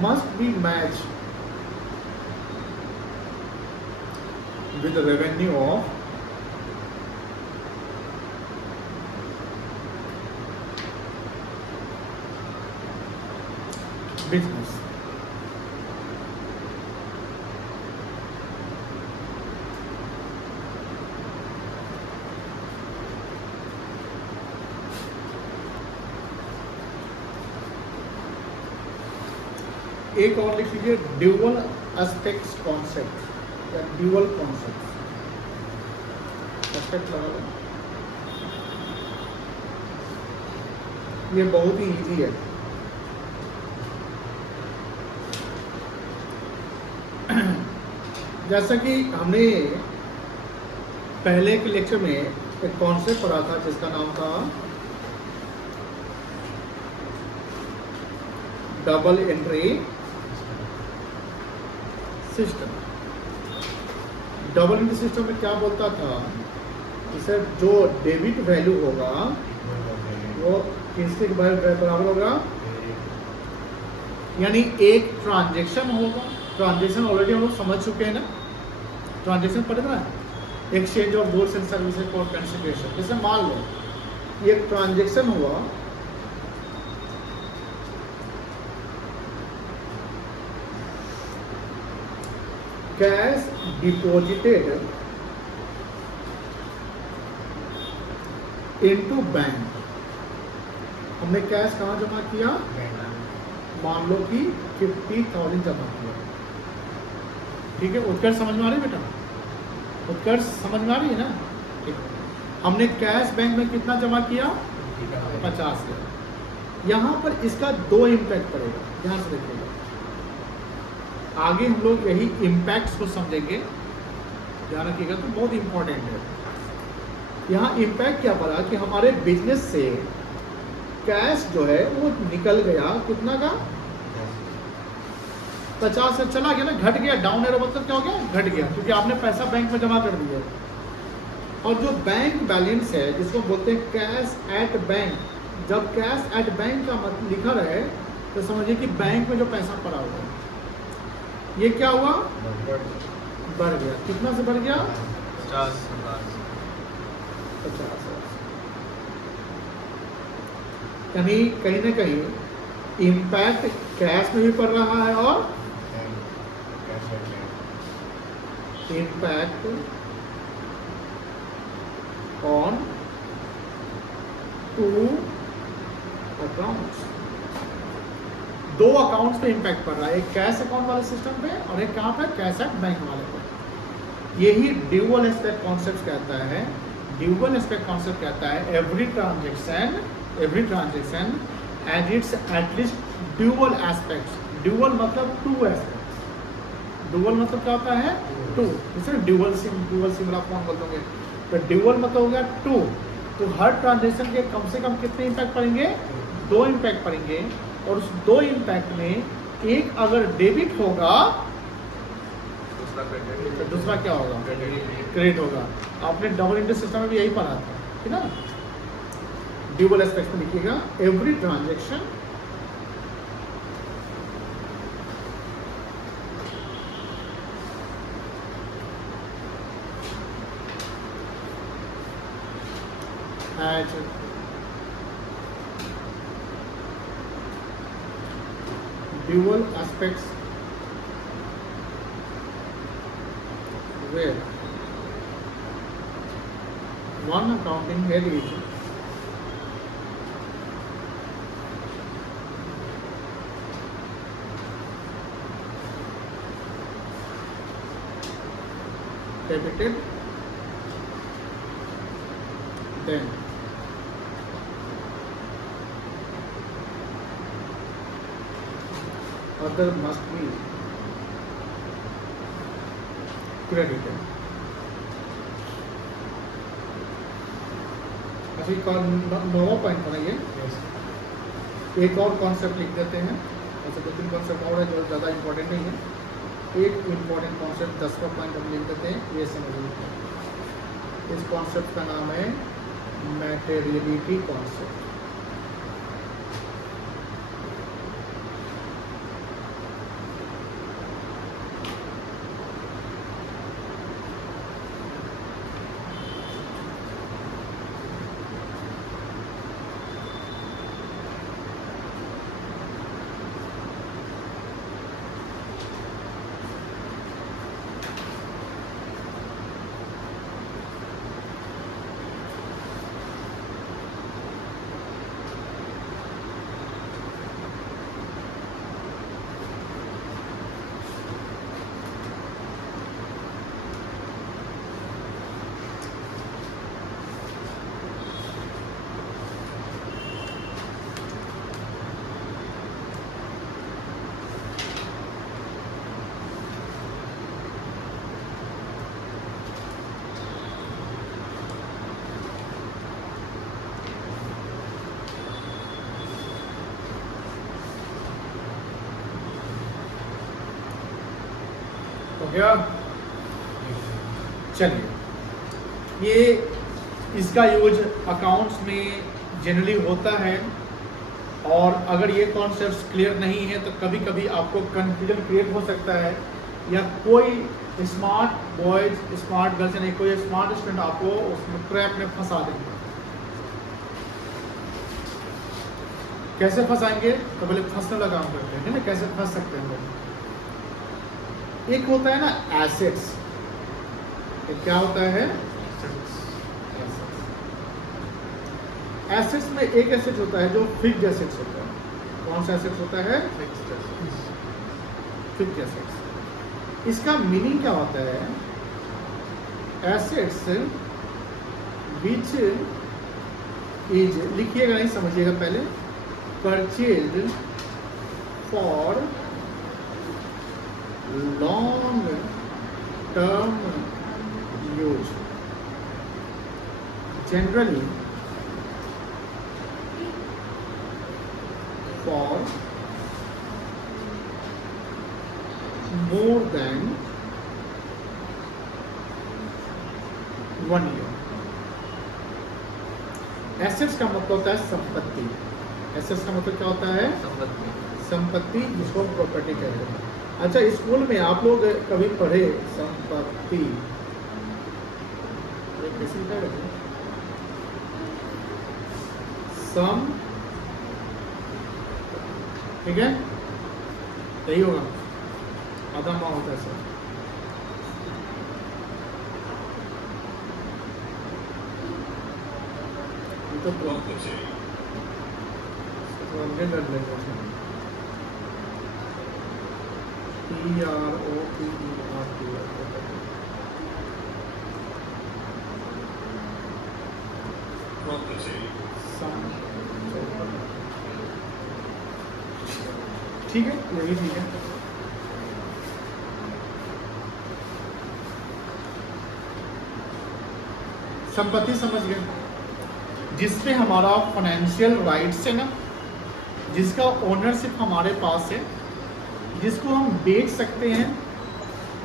must be matched with the revenue of business. एक और लिख लीजिए dual aspects concept या dual concept aspect लगा लो। ये बहुत ही easy है। जैसा कि हमने पहले के लेक्चर में एक कॉन्सेप्ट पढ़ा था जिसका नाम था double entry system. Double entry system में क्या बोलता था, इसे जो डेबिट वैल्यू होगा वो किसके बराबर होगा, यानी एक ट्रांजैक्शन होगा। ट्रांजैक्शन ऑलरेडी हम लोग समझ चुके हैं ना, ट्रांजैक्शन पढ़े ना, exchange of goods and services for consideration. जैसे मान लो ये एक ट्रांजैक्शन हुआ, कैश डिपॉजिटेड इनटू बैंक। हमने कैश कहाँ जमा किया, मान लो कि 50,000 जमा किया। ठीक है, उत्कर्ष समझ में आ रही है बेटा, उत्कर्ष समझ में आ रही है ना। ठीक, हमने कैश बैंक में कितना जमा किया, 50,000। यहाँ पर इसका दो इम्पैक्ट पड़ेगा, ध्यान से देखिएगा। आगे हम लोग यही इम्पैक्ट्स को समझेंगे, ध्यान रखिएगा, तो बहुत इंपॉर्टेंट है। यहाँ इम्पैक्ट क्या पड़ा कि हमारे बिजनेस से कैश जो है वो निकल गया, कितना का, 50 से चला गया ना, घट गया। डाउन एरो मतलब क्या हो गया, घट गया, क्योंकि आपने पैसा बैंक में जमा कर दिया। और जो बैंक बैलेंस है जिसको बोलते हैं कैश एट बैंक, जब कैश एट बैंक का मतलब लिखा रहे तो समझिए कि बैंक में जो पैसा पड़ा हुआ है ये क्या हुआ, बढ़ गया। कितना से बढ़ गया, 50,000। यानी कहीं ना कहीं इम्पैक्ट कैश में भी पड़ रहा है और इम्पैक्ट ऑन टू अकाउंट्स। दो अकाउंट्स पे इम्पैक्ट पड़ रहा है, एक कैश अकाउंट वाले सिस्टम पे और एक कहाँ पे, कैश एट बैंक वाले पे। यही ड्यूअल एस्पेक्ट कॉन्सेप्ट कहता है। ड्यूअल एस्पेक्ट कॉन्सेप्ट कहता है every transaction at its at least dual aspects. Dual मतलब टू एस्पेक्ट्स। ड्यूअल मतलब क्या होता है, टू। जैसे ड्यूअल सिम आप कौन बोल दोगे, तो ड्यूअल मतलब हो गया टू। तो हर ट्रांजेक्शन के कम से कम कितने इम्पैक्ट पड़ेंगे, दो इम्पैक्ट पड़ेंगे। और उस दो इम्पैक्ट में एक अगर डेबिट होगा दूसरा क्रेडिट। तो दूसरा क्या होगा? क्रेडिट होगा। आपने डबल इंटरेस्ट सिस्टम में भी यही पढ़ा था, ठीक ना? ड्यूबल एस्पेक्ट में लिखिएगा every transaction has dual aspects where one accounting head is debited, then other must be credited. अभी नौवा पॉइंट बनाइए। एक और कॉन्सेप्ट लिख देते हैं, ऐसे 2-3 कॉन्सेप्ट और है जो ज़्यादा इम्पोर्टेंट नहीं है। एक इम्पोर्टेंट कॉन्सेप्ट 10वां पॉइंट हम लिख देते हैं, ये समझिए। इस कॉन्सेप्ट का नाम है मैटेरियलिटी कॉन्सेप्ट। हो गया? चलिए, ये इसका यूज अकाउंट्स में जनरली होता है, और अगर ये कॉन्सेप्ट्स क्लियर नहीं है तो कभी कभी आपको कन्फ्यूजन क्रिएट हो सकता है, या कोई स्मार्ट बॉयज स्मार्ट गर्ल्स यानी कोई स्मार्ट स्टूडेंट आपको उसमें ट्रैप में फंसा देंगे। कैसे फंसाएंगे? तो पहले फंसने वाला काम करते हैं ना, कैसे फंस सकते हैं लोग। एक होता है ना एसेट्स, क्या होता है? एसेट्स में एक एसेट होता है जो फिक्स्ड एसेट्स होता है। कौन सा एसेट्स होता है? Fixed assets. इसका मीनिंग क्या होता है? एसेट्स विच इज, लिखिएगा नहीं, समझिएगा पहले, purchase for long term use, generally for more than 1 year। Assets का मतलब होता है संपत्ति। एसेट्स का मतलब क्या होता है? संपत्ति, जिसको प्रॉपर्टी कहते हैं। अच्छा, स्कूल में आप लोग कभी पढ़े संपत्ति? कैसे लिखा है? सम, ठीक है, यही होगा, आधा माह होता है सर। ये तो ठीक है, ये भी ठीक है। संपत्ति समझ गए, जिसमें हमारा फाइनेंशियल राइट्स है ना, जिसका ओनरशिप हमारे पास है, जिसको हम बेच सकते हैं,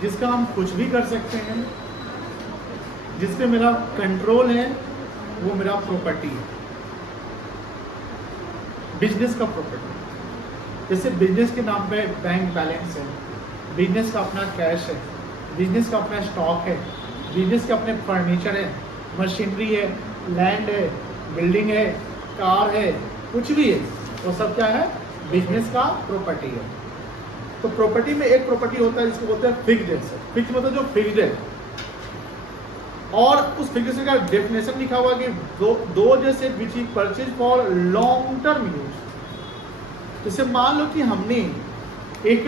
जिसका हम कुछ भी कर सकते हैं, जिस पे मेरा कंट्रोल है, वो मेरा प्रॉपर्टी है, बिजनेस का प्रॉपर्टी। जैसे बिजनेस के नाम पे बैंक बैलेंस है, बिजनेस का अपना कैश है, बिजनेस का अपना स्टॉक है, बिजनेस के अपने फर्नीचर है, मशीनरी है, लैंड है, बिल्डिंग है, कार है, कुछ भी है, वो सब क्या है? बिजनेस का प्रॉपर्टी है। तो प्रॉपर्टी में एक प्रॉपर्टी होता है जिसको बोलते हैं फिक्स्ड एसेट। फिक्स्ड मतलब जो फिक्स्ड है, और उस फिक्स्ड का डेफिनेशन लिखा हुआ है कि दो जैसे which is purchase for long term use. जैसे मान लो कि हमने एक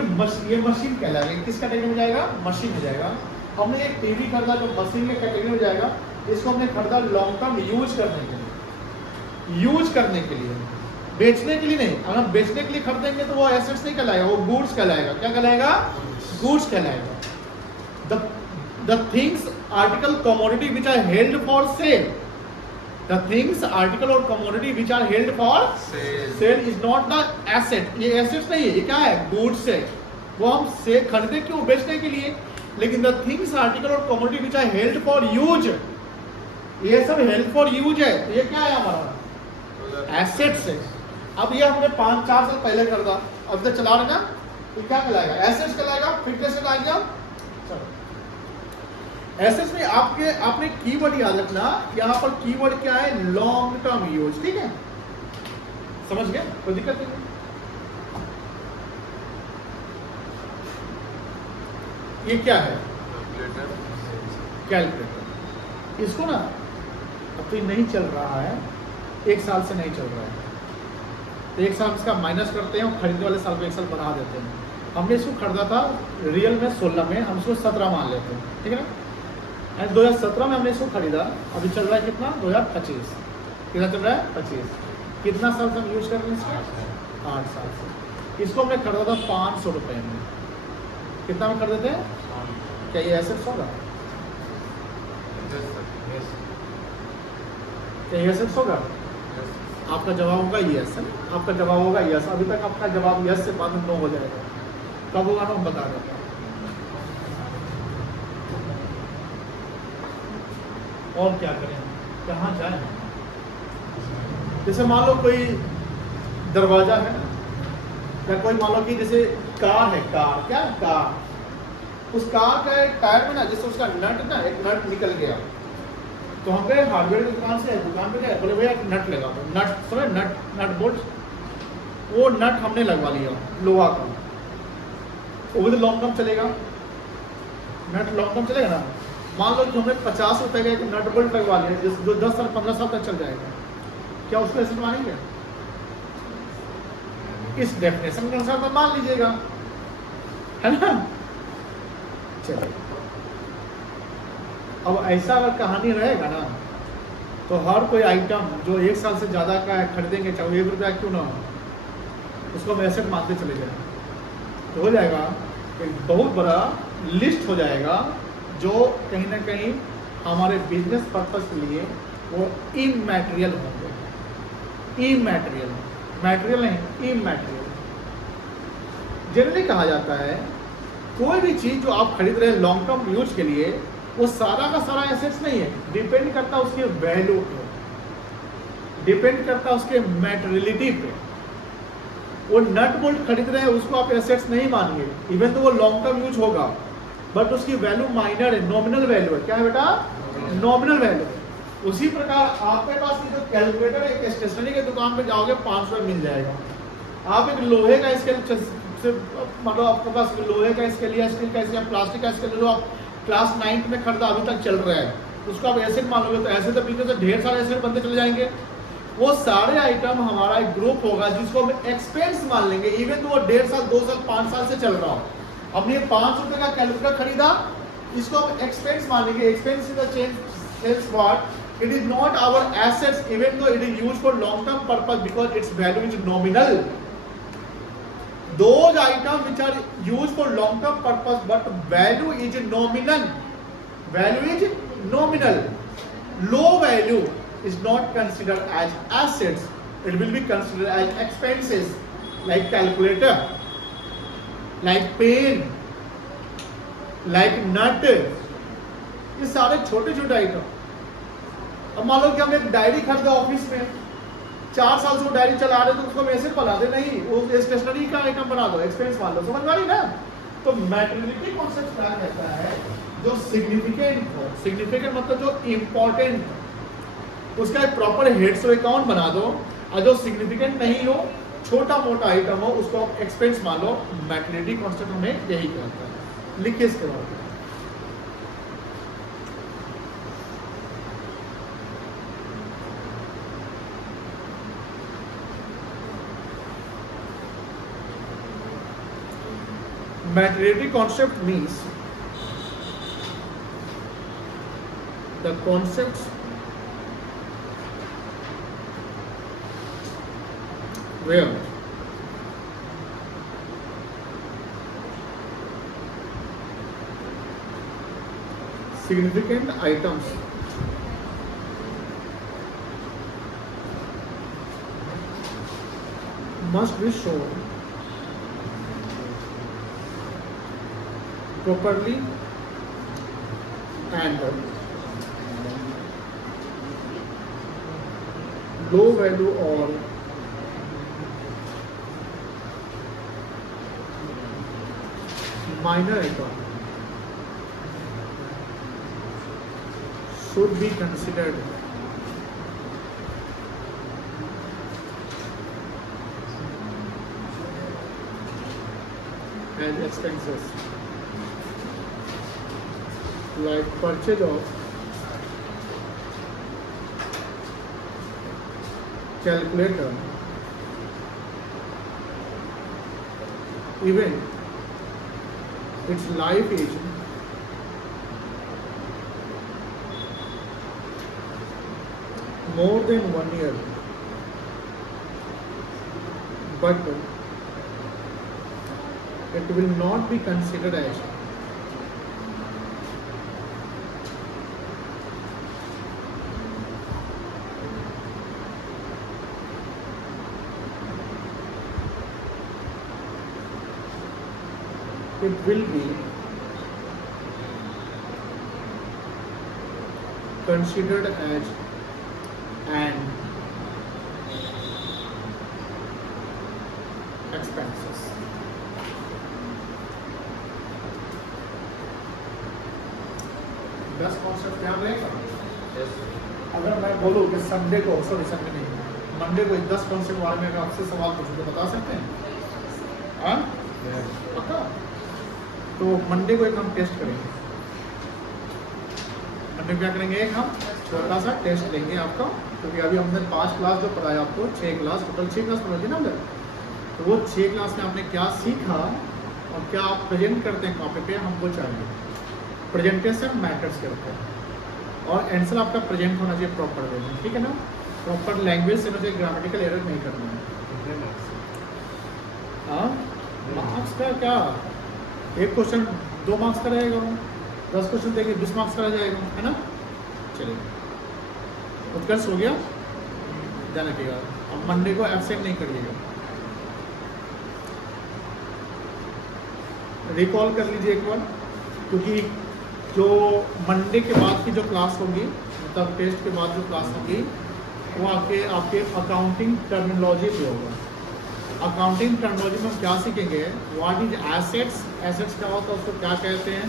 ये मशीन कहलाएगा, किस कैटेगरी में जाएगा? मशीन में जाएगा। हमने एक टीवी खरीदा जो मशीन के कैटेगरी में जाएगा, इसको हमने खरीदा लॉन्ग टर्म यूज करने के लिए, यूज करने के लिए, बेचने के लिए नहीं। अगर बेचने के लिए खरीदेंगे तो वो एसेट्स नहीं कहलाएगा, वो गुड्स कहलाएगा। क्या कहलाएगा? गुड्स कहलाएगा। The things, article, commodity which are held for sale. The things, article और commodity which are held for sale is not the asset. ये assets नहीं है, ये क्या है? Goods है। वो हम से खरीदे क्यों? बेचने के लिए। लेकिन the things, article और commodity which are held for use, ये सब held for use है। तो ये क्या है हमारा? Assets है। अब ये हमने 5-4 साल पहले खरीदा, अब तक चला रहे ना, तो क्या कहलाएगा? Assets कहलाएगा। फिक्स्ड एसेट आ गया। चलो, एसेट्स में आपने कीवर्ड याद रखना, यहाँ पर कीवर्ड क्या है? Long term use. ठीक है, समझ गए? कोई दिक्कत नहीं। ये क्या है? कैलकुलेटर। इसको ना अब तो नहीं चल रहा है, 1 साल से नहीं चल रहा है, तो 1 साल इसका माइनस करते हैं और खरीदने वाले साल को 1 साल बढ़ा देते हैं। हमने इसको खरीदा था रियल में 16 में, हम इसको 17 मान लेते हैं। ठीक है ना? 2017 में हमने इसको खरीदा, अभी चल रहा है कितना? 2025। कितना चल रहा है? 25। कितना साल से हम यूज कर रहे हैं इसको? 8 साल से। इसको हमने खरीदा था 500 रुपये में। कितना में खरीदे थे? क्या ये एसेट्स होगा? क्या ये एसेट्स होगा? आपका जवाब होगा यस। आपका जवाब होगा यस। अभी तक आपका जवाब यस से बाद में नो हो जाएगा। कब होगा ना, हम बता देंगे। और क्या करें, कहाँ जाएं? जैसे मान लो कोई दरवाजा है, या कोई मान लो कि जैसे कार है, कार क्या कार, उस कार का एक टायर में ना, जैसे उसका नट ना, एक नट निकल गया, तो हम गए हार्डवेयर की दुकान से, दुकान पे गए, बोले भैया नट लगा दो। नट समझे? नट बोल्ट, वो नट हमने लगवा लिया लोहा का, वो भी तो लॉन्ग टर्म चलेगा। नट लॉन्ग टर्म चलेगा ना। मान लो कि हमने 50 रुपए का एक नट बोल्ट लगवा लिया, जो 10 साल 15 साल तक चल जाएगा, क्या उसको एसेट मानेंगे? इस डेफिनेशन के अनुसार तो मान लीजिएगा, है ना? चलिए, अब ऐसा अगर कहानी रहेगा ना, तो हर कोई आइटम जो 1 साल से ज़्यादा का है खरीदेंगे, चाहे 1 रुपया क्यों ना हो, उसको हम एसेट मानते चले जाएंगे, तो हो जाएगा एक बहुत बड़ा लिस्ट हो जाएगा, जो कहीं ना कहीं हमारे बिजनेस पर्पस के लिए वो इमैटेरियल होंगे। इमैटेरियल, मैटेरियल नहीं, इमैटेरियल। जनरली कहा जाता है कोई भी चीज़ जो आप खरीद रहे हैं लॉन्ग टर्म यूज के लिए, वो सारा का सारा एसेट्स नहीं है, डिपेंड करता है उसके वैल्यू पे, डिपेंड करता है उसके मैटेरियलिटी पे। वो नट बोल्ट खरीद रहे हैं, उसको आप एसेट्स नहीं मानिए, इवन तो वो लॉन्ग टर्म यूज होगा, बट उसकी वैल्यू माइनर है, नॉमिनल वैल्यू है। क्या है बेटा? नॉमिनल वैल्यू है। उसी प्रकार आपके पास ये जो कैलकुलेटर है, एक स्टेशनरी की दुकान पे जाओगे 500 में मिल जाएगा। आप एक लोहे का स्केल से, मतलब आपके पास लोहे का स्केल या स्टील का स्केल, प्लास्टिक का स्केल, जो आप क्लास 9 में खरीदा अभी तक चल रहा है, उसको आप एसेट मान लोगे, तो ऐसे तो बिजनेस से ढेर सारे एसेट बनते चले जाएंगे। वो सारे आइटम हमारा एक ग्रुप होगा जिसको हम एक्सपेंस मान लेंगे, इवन तो वो 1.5 साल 2 साल 5 साल से चल रहा हो। हमने 5 रुपए का कैलकुलेटर खरीदा, इसको हम एक्सपेंस मानेंगे। Expense is the sales what, it is not our assets even though it is used for long term purpose because its value is nominal. Those items which are used for long term purpose but value is nominal, value is nominal, low value is not considered as assets, it will be considered as expenses like calculator. Like pen, like nut, ये सारे छोटे छोटे item. अब मान लो कि हम एक diary खरीदा ऑफिस में, 4 साल से वो डायरी चला रहे तो उसको वैसे पढ़ा दे, नहीं वो स्टेशनरी का आइटम बना दो, एक्सपेंस मान लो, समझ में आ रही ना। तो मैटेरियलिटी कॉन्सेप्ट क्या कहता है, जो सिग्निफिकेंट हो, सिग्निफिकेंट मतलब जो इम्पोर्टेंट हो, उसका एक प्रॉपर हेड्स ऑफ अकाउंट बना दो, और जो सिग्निफिकेंट नहीं हो, छोटा मोटा आइटम हो, उसको आप एक्सपेंस मान लो। मैटेरियलिटी कॉन्सेप्ट हमें यही कहता है। लिखिए इसके बाद, materiality concept means the concepts where significant items must be shown properly and low value or minor item should be considered as expenses, like purchase of calculator, even its life is more than 1 year, but it will not be considered as it will be considered as an expenses. दस concept ध्यान रहेगा। अगर मैं बोलूँ कि Sunday को, sorry Sunday नहीं, Monday को 10 कॉन्सेप्ट बारे में अगर आपसे सवाल पूछूं तो बता सकते हैं? हाँ पक्का? तो मंडे को एक हम टेस्ट करेंगे। मंडे को क्या करेंगे, एक हम छोटा सा टेस्ट लेंगे आपका, क्योंकि अभी हमने 5 क्लास जो पढ़ाया आपको, 6 क्लास, टोटल 6 क्लास पढ़ाई थी ना हमने। तो वो 6 क्लास में आपने क्या सीखा और क्या आप प्रेजेंट करते हैं कॉपी पे, हमको चाहिए। प्रेजेंटेशन मैटर्स करता है और आंसर आपका प्रेजेंट होना चाहिए प्रॉपर वे में, ठीक है ना। प्रॉपर लैंग्वेज से मुझे ग्रामेटिकल एरर नहीं करना है। हाँ मार्क्स का क्या, एक क्वेश्चन 2 मार्क्स का रहेगा, 10 क्वेश्चन देंगे 20 मार्क्स का रह जाएगा, है ना। चलिए उत्कर्ष हो गया, ध्यान रखिएगा। अब मंडे को एब्सेंट नहीं करिएगा, रिकॉल कर लीजिए एक बार, क्योंकि जो मंडे के बाद की जो क्लास होगी, मतलब टेस्ट के बाद जो क्लास होगी, वो आपके अकाउंटिंग टर्मिनोलॉजी पे होगा। अकाउंटिंग टर्मिनोलॉजी में हम क्या सीखेंगे, व्हाट इज एसेट्स, एसेट्स क्या होता है, उसको क्या कहते हैं,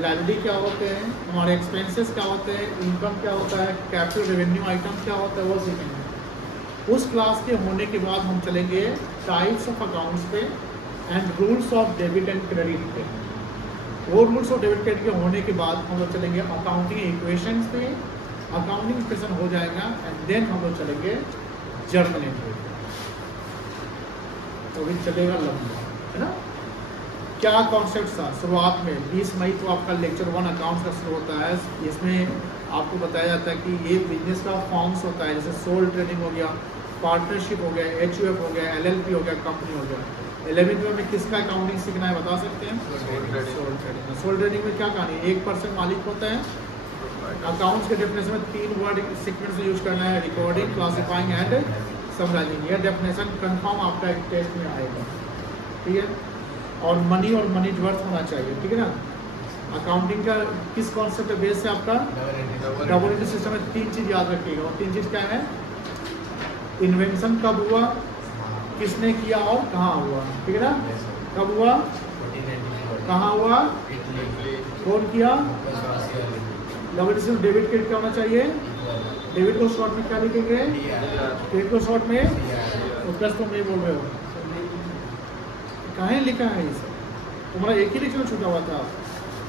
लायबिलिटी क्या होते हैं, हमारे एक्सपेंसेस क्या होते हैं, इनकम क्या होता है, कैपिटल रेवेन्यू आइटम क्या होता है, वो सीखेंगे। उस क्लास के होने के बाद हम चलेंगे टाइप्स ऑफ अकाउंट्स पे and rules of debit and credit पे। वो रूल्स ऑफ डेबिट क्रेडिट के होने के बाद हम लोग चलेंगे अकाउंटिंग इक्वेशंस पे, अकाउंटिंग इक्वेशन हो जाएगा एंड देन हम लोग चलेंगे जर्नल एंट्री, तो भी चलेगा लंबा, है ना। क्या कॉन्सेप्ट था शुरुआत में, 20 मई को आपका लेक्चर 1 अकाउंट्स का शुरू होता है। इसमें आपको बताया जाता है कि ये बिजनेस का फॉर्म्स होता है, जैसे सोल ट्रेडिंग हो गया, पार्टनरशिप हो गया, HUF हो गया, LLP हो गया, कंपनी हो गया। 11वीं में किसका अकाउंटिंग सीखना है बता सकते हैं? Soul trading. सोल ट्रेडिंग में क्या कहानी, 1% मालिक होता है। अकाउंट्स के डेफिनेशन में 3 वर्ड सीक्वेंस यूज करना है, रिकॉर्डिंग, क्लासिफाइंग एंड समराइजिंग। यह डेफिनेशन कंफर्म आपका एक टेस्ट में आएगा, ठीक है। और मनी वर्थ होना चाहिए, ठीक है ना। अकाउंटिंग का किस कॉन्सेप्ट पे बेस है आपका? डबल एंट्री सिस्टम में 3 चीज़ याद रखिएगा। और 3 चीज़ क्या है? इन्वेंशन कब हुआ, किसने किया और कहाँ हुआ, ठीक है ना। कब हुआ, कहाँ हुआ, कौन किया। Double entry system debit credit क्या होना चाहिए? डेबिट को शॉर्ट में क्या लिखेंगे? क्रेडिट को शॉर्ट में उत्तर तुम नहीं बोल रहे हो, कहाँ लिखा है ये सब? तुम्हारा एक ही लेक्चर छूटा हुआ था,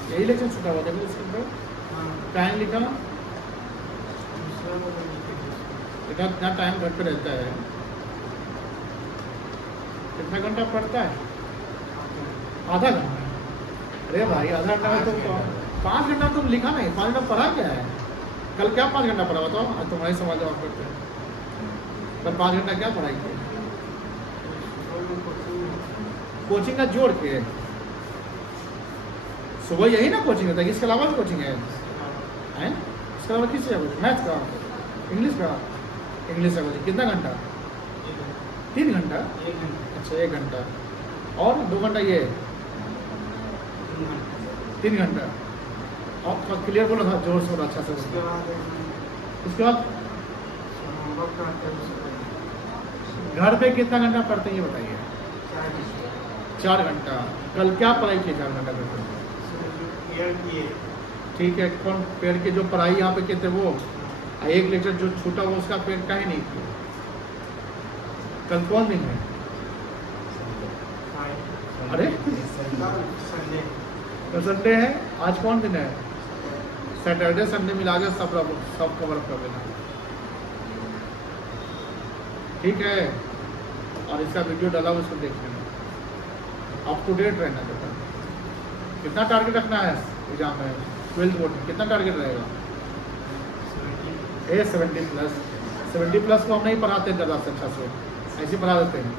यही लेक्चर छूटा हुआ था इसके अंदर। कहाँ लिखा? इतना टाइम घर पे रहता है, कितना घंटा पढ़ता है? आधा घंटा। अरे भाई आधा घंटा में तुम 5 घंटा तुम लिखा नहीं, 5 घंटा पढ़ा क्या है? कल क्या 5 घंटा पढ़ा बताओ? आज तुम्हारे सवाल जवाब करते हैं। कल 5 घंटा क्या पढ़ाई की? कोचिंग का जोड़ के सुबह यही ना कोचिंग होता है, इसके अलावा भी कोचिंग है? इसके अलावा किस चीज़ का? मैथ्स का, इंग्लिश का? इंग्लिश का कोचिंग कितना घंटा? 3 घंटा। अच्छा 1 घंटा और 2 घंटा ये 3 घंटा। और क्लियर बोला था, जोर से बोला, अच्छा से। उसके बाद घर पे कितना घंटा पढ़ते हैं ये बताइए? 4 घंटा। कल क्या पढ़ाई की 4 घंटा करते? ठीक है, कौन पेड़ के जो पढ़ाई यहाँ पे कहते वो एक लेक्चर जो छूटा वो उसका पेड़ का ही नहीं किया। कल कौन दिन है? अरे तो संडे है। आज कौन दिन है? सैटरडे संडे मिला के सब कवर अप कर देना, ठीक है। और इसका वीडियो डाला हुआ उसको देख लेना, अप टू डेट रहना बेटा। कितना टारगेट रखना है एग्जाम में? 12th बोर्ड में कितना टारगेट रहेगा? 70 प्लस को हम नहीं पढ़ाते ज़्यादा से अच्छा से, ऐसे पढ़ा देते हैं।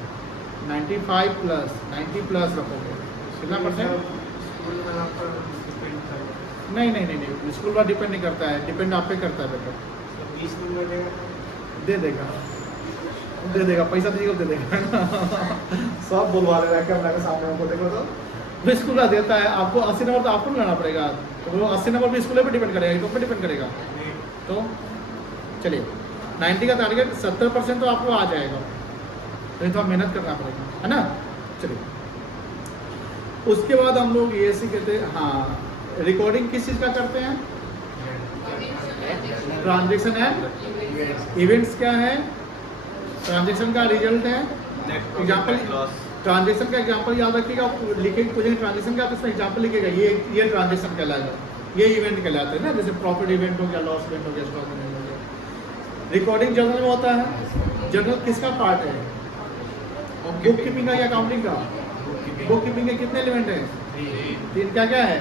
95 प्लस 90 प्लस रखोगे कितना परसेंट? नहीं, स्कूल पर डिपेंड नहीं करता है, डिपेंड आप पे करता है बेटा। 20 नंबर दे देगा पैसा दीजिएगा दे देगा सब बोलवा रहे हैं कैमरा के सामने हमको, देखो तो स्कूल का देता है आपको 80 नंबर तो आपको लाना पड़ेगा, तो वो 80 नंबर भी स्कूल पे डिपेंड करेगा, तो पे डिपेंड करेगा। तो चलिए 90 का टारगेट 70% तो आपको आ जाएगा, तो थोड़ा मेहनत करना पड़ेगा, है ना। चलिए उसके बाद हम लोग ये कहते हैं, हाँ रिकॉर्डिंग किस चीज़ का करते हैं? ट्रांजेक्शन एंड इवेंट्स क्या है? ट्रांजेक्शन का रिजल्ट है। एग्जाम्पल ट्रांजेक्शन का एग्जाम्पल याद रखिएगा, लिखेंगे कुछ ट्रांजेक्शन का, आप इसमें एग्जाम्पल लिखेगा, ये ट्रांजेक्शन कहलाएगा, ये इवेंट कहलाते हैं ना, जैसे प्रॉफिट इवेंट हो गया, लॉस इवेंट हो गया, स्टॉक इवेंट हो गया। रिकॉर्डिंग जर्नल में होता है। जर्नल किसका पार्ट है? बुक कीपिंग का या अकाउंटिंग का? बुक कीपिंग के कितने एलिमेंट है? 3। क्या क्या है?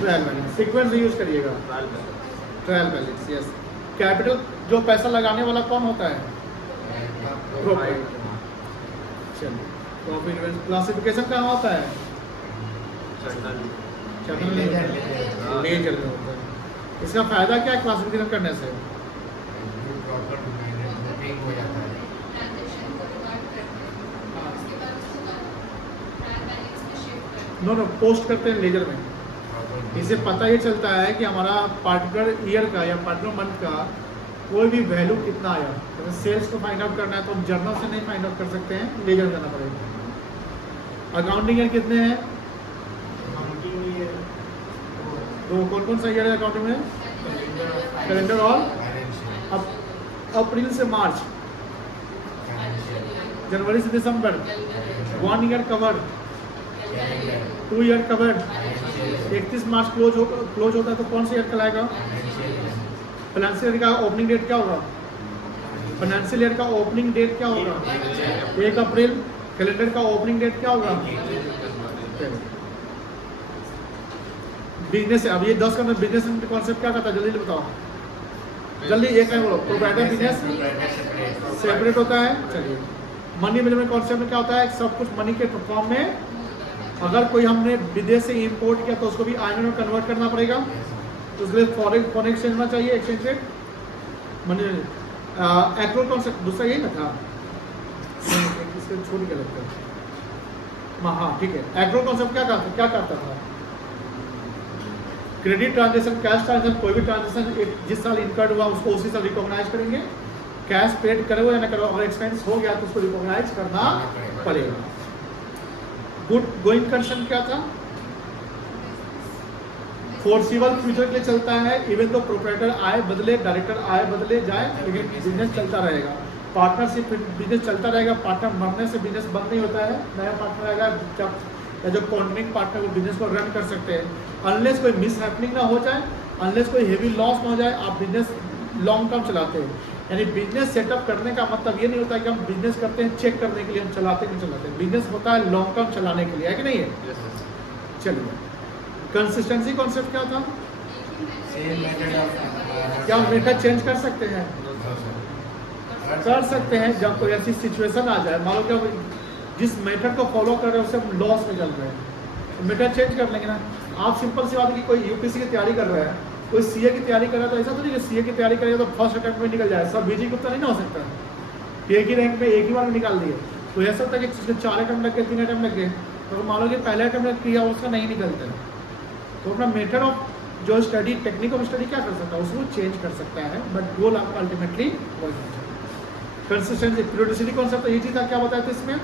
Trial balance. सीक्वेंस यूज करिएगा, ट्रायल बैलेंस, यस। कैपिटल जो पैसा लगाने वाला कौन होता है? प्रॉफिट। चलिए प्रॉफिट। क्लासिफिकेशन कहाँ होता है? लेजर में होता है। इसका फायदा क्या है क्लासिफिकेशन करने से? नो पोस्ट करते हैं लेजर में। इससे पता ये चलता है कि हमारा पार्टिकुलर ईयर का या पार्टिकुलर मंथ का कोई भी वैल्यू कितना आया। तो सेल्स को फाइंड आउट करना है तो हम जर्नल से नहीं फाइंड आउट कर सकते हैं, लेजर करना पड़ेगा। अकाउंटिंग ईयर कितने हैं? तो कौन कौन सा ईयर है अकाउंटिंग में? कैलेंडर और अप्रैल से मार्च, जनवरी से दिसंबर, 1 ईयर कवर, 2 ईयर कवर। 31 मार्च क्लोज होता है तो कौन सा ईयर कहलाएगा? फाइनेंशियल ईयर का ओपनिंग डेट क्या होगा? फाइनेंशियल ईयर का ओपनिंग डेट क्या होगा? 1 अप्रैल। कैलेंडर का ओपनिंग डेट क्या होगा? बिजनेस। अब ये 10 का बिजनेस कॉन्सेप्ट क्या करता है जल्दी बताओ, जल्दी एक है बोलो। प्रोप्राइटर बिजनेस सेपरेट होता है। चलिए मनी मैनेजमेंट कॉन्सेप्ट में क्या होता है? सब कुछ मनी के फॉर्म में, अगर कोई हमने विदेश से इंपोर्ट किया तो उसको भी आईएनआर में कन्वर्ट करना पड़ेगा, तो उसके लिए फॉरेन एक्सचेंज होना चाहिए, एक्सचेंज रेट। मनी एक्रोल कॉन्सेप्ट दूसरा यही ना था, इससे छोड़ के लगता है। हाँ ठीक है, एग्रो कॉन्सेप्ट क्या करता था? क्रेडिट ट्रांजेक्शन, कैश ट्रांजेक्शन, कोई भी ट्रांजेक्शन जिस साल इनकर्ड हुआ उसको उसी साल रिकॉग्नाइज करेंगे। कैश पेड करो या ना करो, अगर एक्सपेंस हो गया तो उसको रिकॉग्नाइज करना पड़ेगा। गुड गोइंग कंसर्न क्या था? फोर्सिबल फ्यूचर के लिए चलता है, इवन तो प्रोप्राइटर आए बदले, डायरेक्टर आए बदले जाए, लेकिन बिजनेस चलता रहेगा। पार्टनरशिप बिजनेस चलता रहेगा, पार्टनर मरने से बिजनेस बंद नहीं होता है। नया पार्टनर आएगा जब, या जो कॉन्ट्रैक्ट पार्टनर वो बिजनेस को रन कर सकते हैं। अनलेस कोई मिस हैपनिंग ना हो जाए, अनलेस कोई हेवी लॉस ना हो जाए, आप बिजनेस लॉन्ग टर्म चलाते हैं। यानी बिजनेस सेटअप करने का मतलब ये नहीं होता कि हम बिजनेस करते हैं चेक करने के लिए, हम चलाते नहीं चलाते। बिजनेस होता है लॉन्ग टर्म चलाने के लिए, है कि नहीं है? चलिए, कंसिस्टेंसी कॉन्सेप्ट क्या था? क्या मेथड चेंज कर सकते हैं? कर सकते हैं। जब कोई ऐसी सिचुएशन आ जाए, मान लो क्या जिस मेथड को फॉलो कर रहे हैं उससे हम लॉस में चल रहे हैं, तो मेथड चेंज कर लेंगे ना। आप सिंपल सी बात है कि कोई यूपीसी की तैयारी कर रहा है, कोई सीए की तैयारी कर रहा है, तो ऐसा तो नहीं कि सीए की तैयारी करेगा तो फर्स्ट अटेम्प्ट में निकल जाए। सब बीजी गुप्ता नहीं ना हो सकता, एक ही रैंक में एक ही बार में निकाल दिए। तो ऐसा होता है कि 4 अटेम्प्ट लग गए, 3 अटेम्प्ट लग गए, तो मान लो कि पहले अटेम्प्ट किया उसका नहीं निकलता है, तो अपना मेथड ऑफ जो स्टडी, टेक्निक ऑफ स्टडी क्या कर सकता है, उसको चेंज कर सकता है, बट गोल आपका अल्टीमेटली वही होना चाहिए। कंसिस्टेंसी, पीरियोडिसिटी कॉन्सेप्ट तो ये चीज़ था। क्या बताया था इसमें?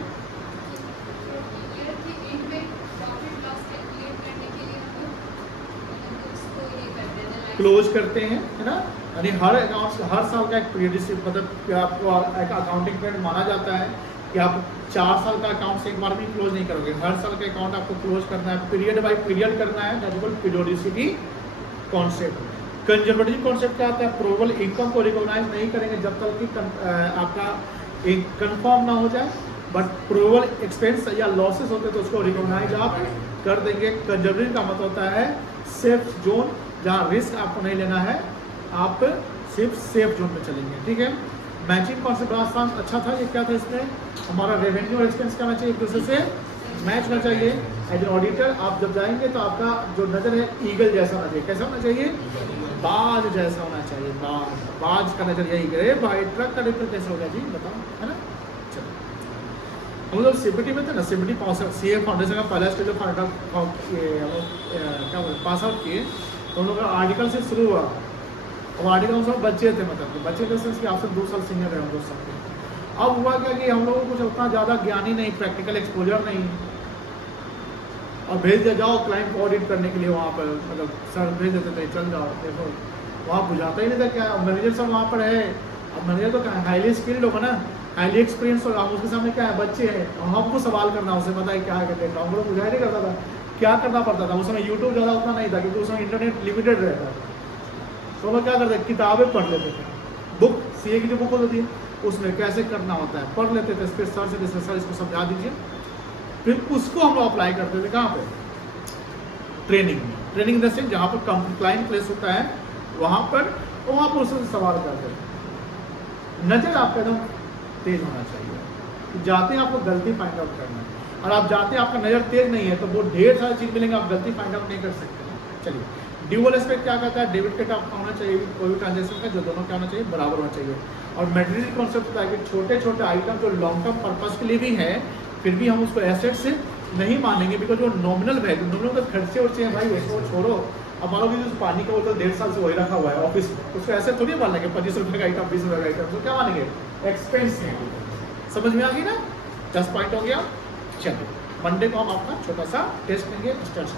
क्लोज करते हैं, है ना। यानी हर अकाउंट, हर साल का एक पीरियडिसिटी, मतलब आपको एक अकाउंटिंग पीरियड माना जाता है कि आप 4 साल का अकाउंट एक बार भी क्लोज नहीं करोगे, हर साल का अकाउंट आपको क्लोज करना है, पीरियड बाय पीरियड करना है। That is called periodicity concept. Conservative concept क्या आता है? प्रोबेबल इनकम को रिकॉग्नाइज नहीं करेंगे जब तक कि आपका एक कंफर्म ना हो जाए, बट प्रोबेबल एक्सपेंस या लॉसेस होते तो उसको रिकॉग्नाइज आप कर देंगे। कंजर्वेटिव का मतलब होता है सेफ जोन, जहाँ रिस्क आपको नहीं लेना है, आप सिर्फ सेफ जोन में चलेंगे, ठीक है। मैचिंग कॉन्सेप्ट आसान अच्छा था। ये क्या था? इसमें हमारा रेवेन्यू और एक्सपेंस करना चाहिए, एक दूसरे से मैच होना चाहिए। एज ए ऑडिटर आप जब जाएंगे तो आपका जो नज़र है ईगल जैसा होना चाहिए। कैसा होना चाहिए? बाज जैसा होना चाहिए। बाज का नजर यही करे भाई। ट्रक का डिफरेंस कैसे होगा जी, बताओ, है ना। चलो, हम लोग सीपीटी में थे ना, CPT pass out, CA foundation का पहला स्टेज क्या बोले पास आउट किए, तो हम लोग का आर्टिकल से शुरू हुआ। अब आर्टिकल हम सब बच्चे थे, मतलब तो बच्चे थे सेंस कि आपसे 2 साल सीनियर है हम लोग सबके। अब हुआ क्या कि हम लोगों को कुछ उतना ज़्यादा ज्ञान ही नहीं, प्रैक्टिकल एक्सपोजर नहीं, और भेज दे जाओ क्लाइंट को ऑडिट करने के लिए वहाँ पर, मतलब सर भेज देते थे चल जाओ, देखो वहाँ बुझाता ही नहीं था क्या। मैनेजर सब वहाँ पर है, अब मैनेजर तो हाईली स्किल्ड होगा ना, हाईली एक्सपीरियंस होगा, हम उसके सामने क्या है, बच्चे हैं, और हमको सवाल करना, उसे पता है क्या कहते हैं, हम लोग बुझाई नहीं करता था, क्या करना पड़ता था। उस समय यूट्यूब ज़्यादा उतना नहीं था, क्योंकि उस समय इंटरनेट लिमिटेड रहता था, तो मैं क्या करते, किताबें पढ़ लेते थे, बुक सीए की जो बुक होती है उसमें कैसे करना होता है पढ़ लेते थे, फिर सर से सर इसको समझा दीजिए, फिर उसको हम लोग अप्लाई करते थे। कहाँ पे? ट्रेनिंग में। ट्रेनिंग इन द सेंस जहाँ पर क्लाइंट प्लेस होता है वहाँ पर उससे सवाल करते थे। नज़र आपका एकदम तेज होना चाहिए, जाते हैं आपको गलती फाइंड आउट करना है, और आप जाते हैं आपका नज़र तेज नहीं है तो वो ढेर सारी चीज़ मिलेंगे, आप गलती फाइंड आउट नहीं कर सकते। चलिए, ड्यूअल एस्पेक्ट क्या कहता है? डेबिट क्रेडिट आपका होना चाहिए, कोई भी ट्रांजेक्शन का जो दोनों क्या होना चाहिए, बराबर होना चाहिए। और मेटेरियल कॉन्सेप्ट होता है कि छोटे छोटे आइटम जो लॉन्ग टर्म पर्पज के लिए भी है, फिर भी हम उसको एसेट से नहीं मानेंगे, बिकॉज जो नॉमिनल वैल्यू, नॉमिनल तो खर्चे उर्चे हैं भाई, उसको छोड़ो। अब मान लो कि पानी का बोतल 1.5 साल से वही रखा हुआ है ऑफिस में, उसको ऐसे थोड़ी मान लेंगे 25 रुपये का आइटम, 20 रुपये का आइटम, तो क्या मानेंगे? एक्सपेंस है। समझ में आ गई ना? 10 पॉइंट हो गया। चलो, मंडे को हम आपका छोटा सा टेस्ट लेंगे, स्टार्ट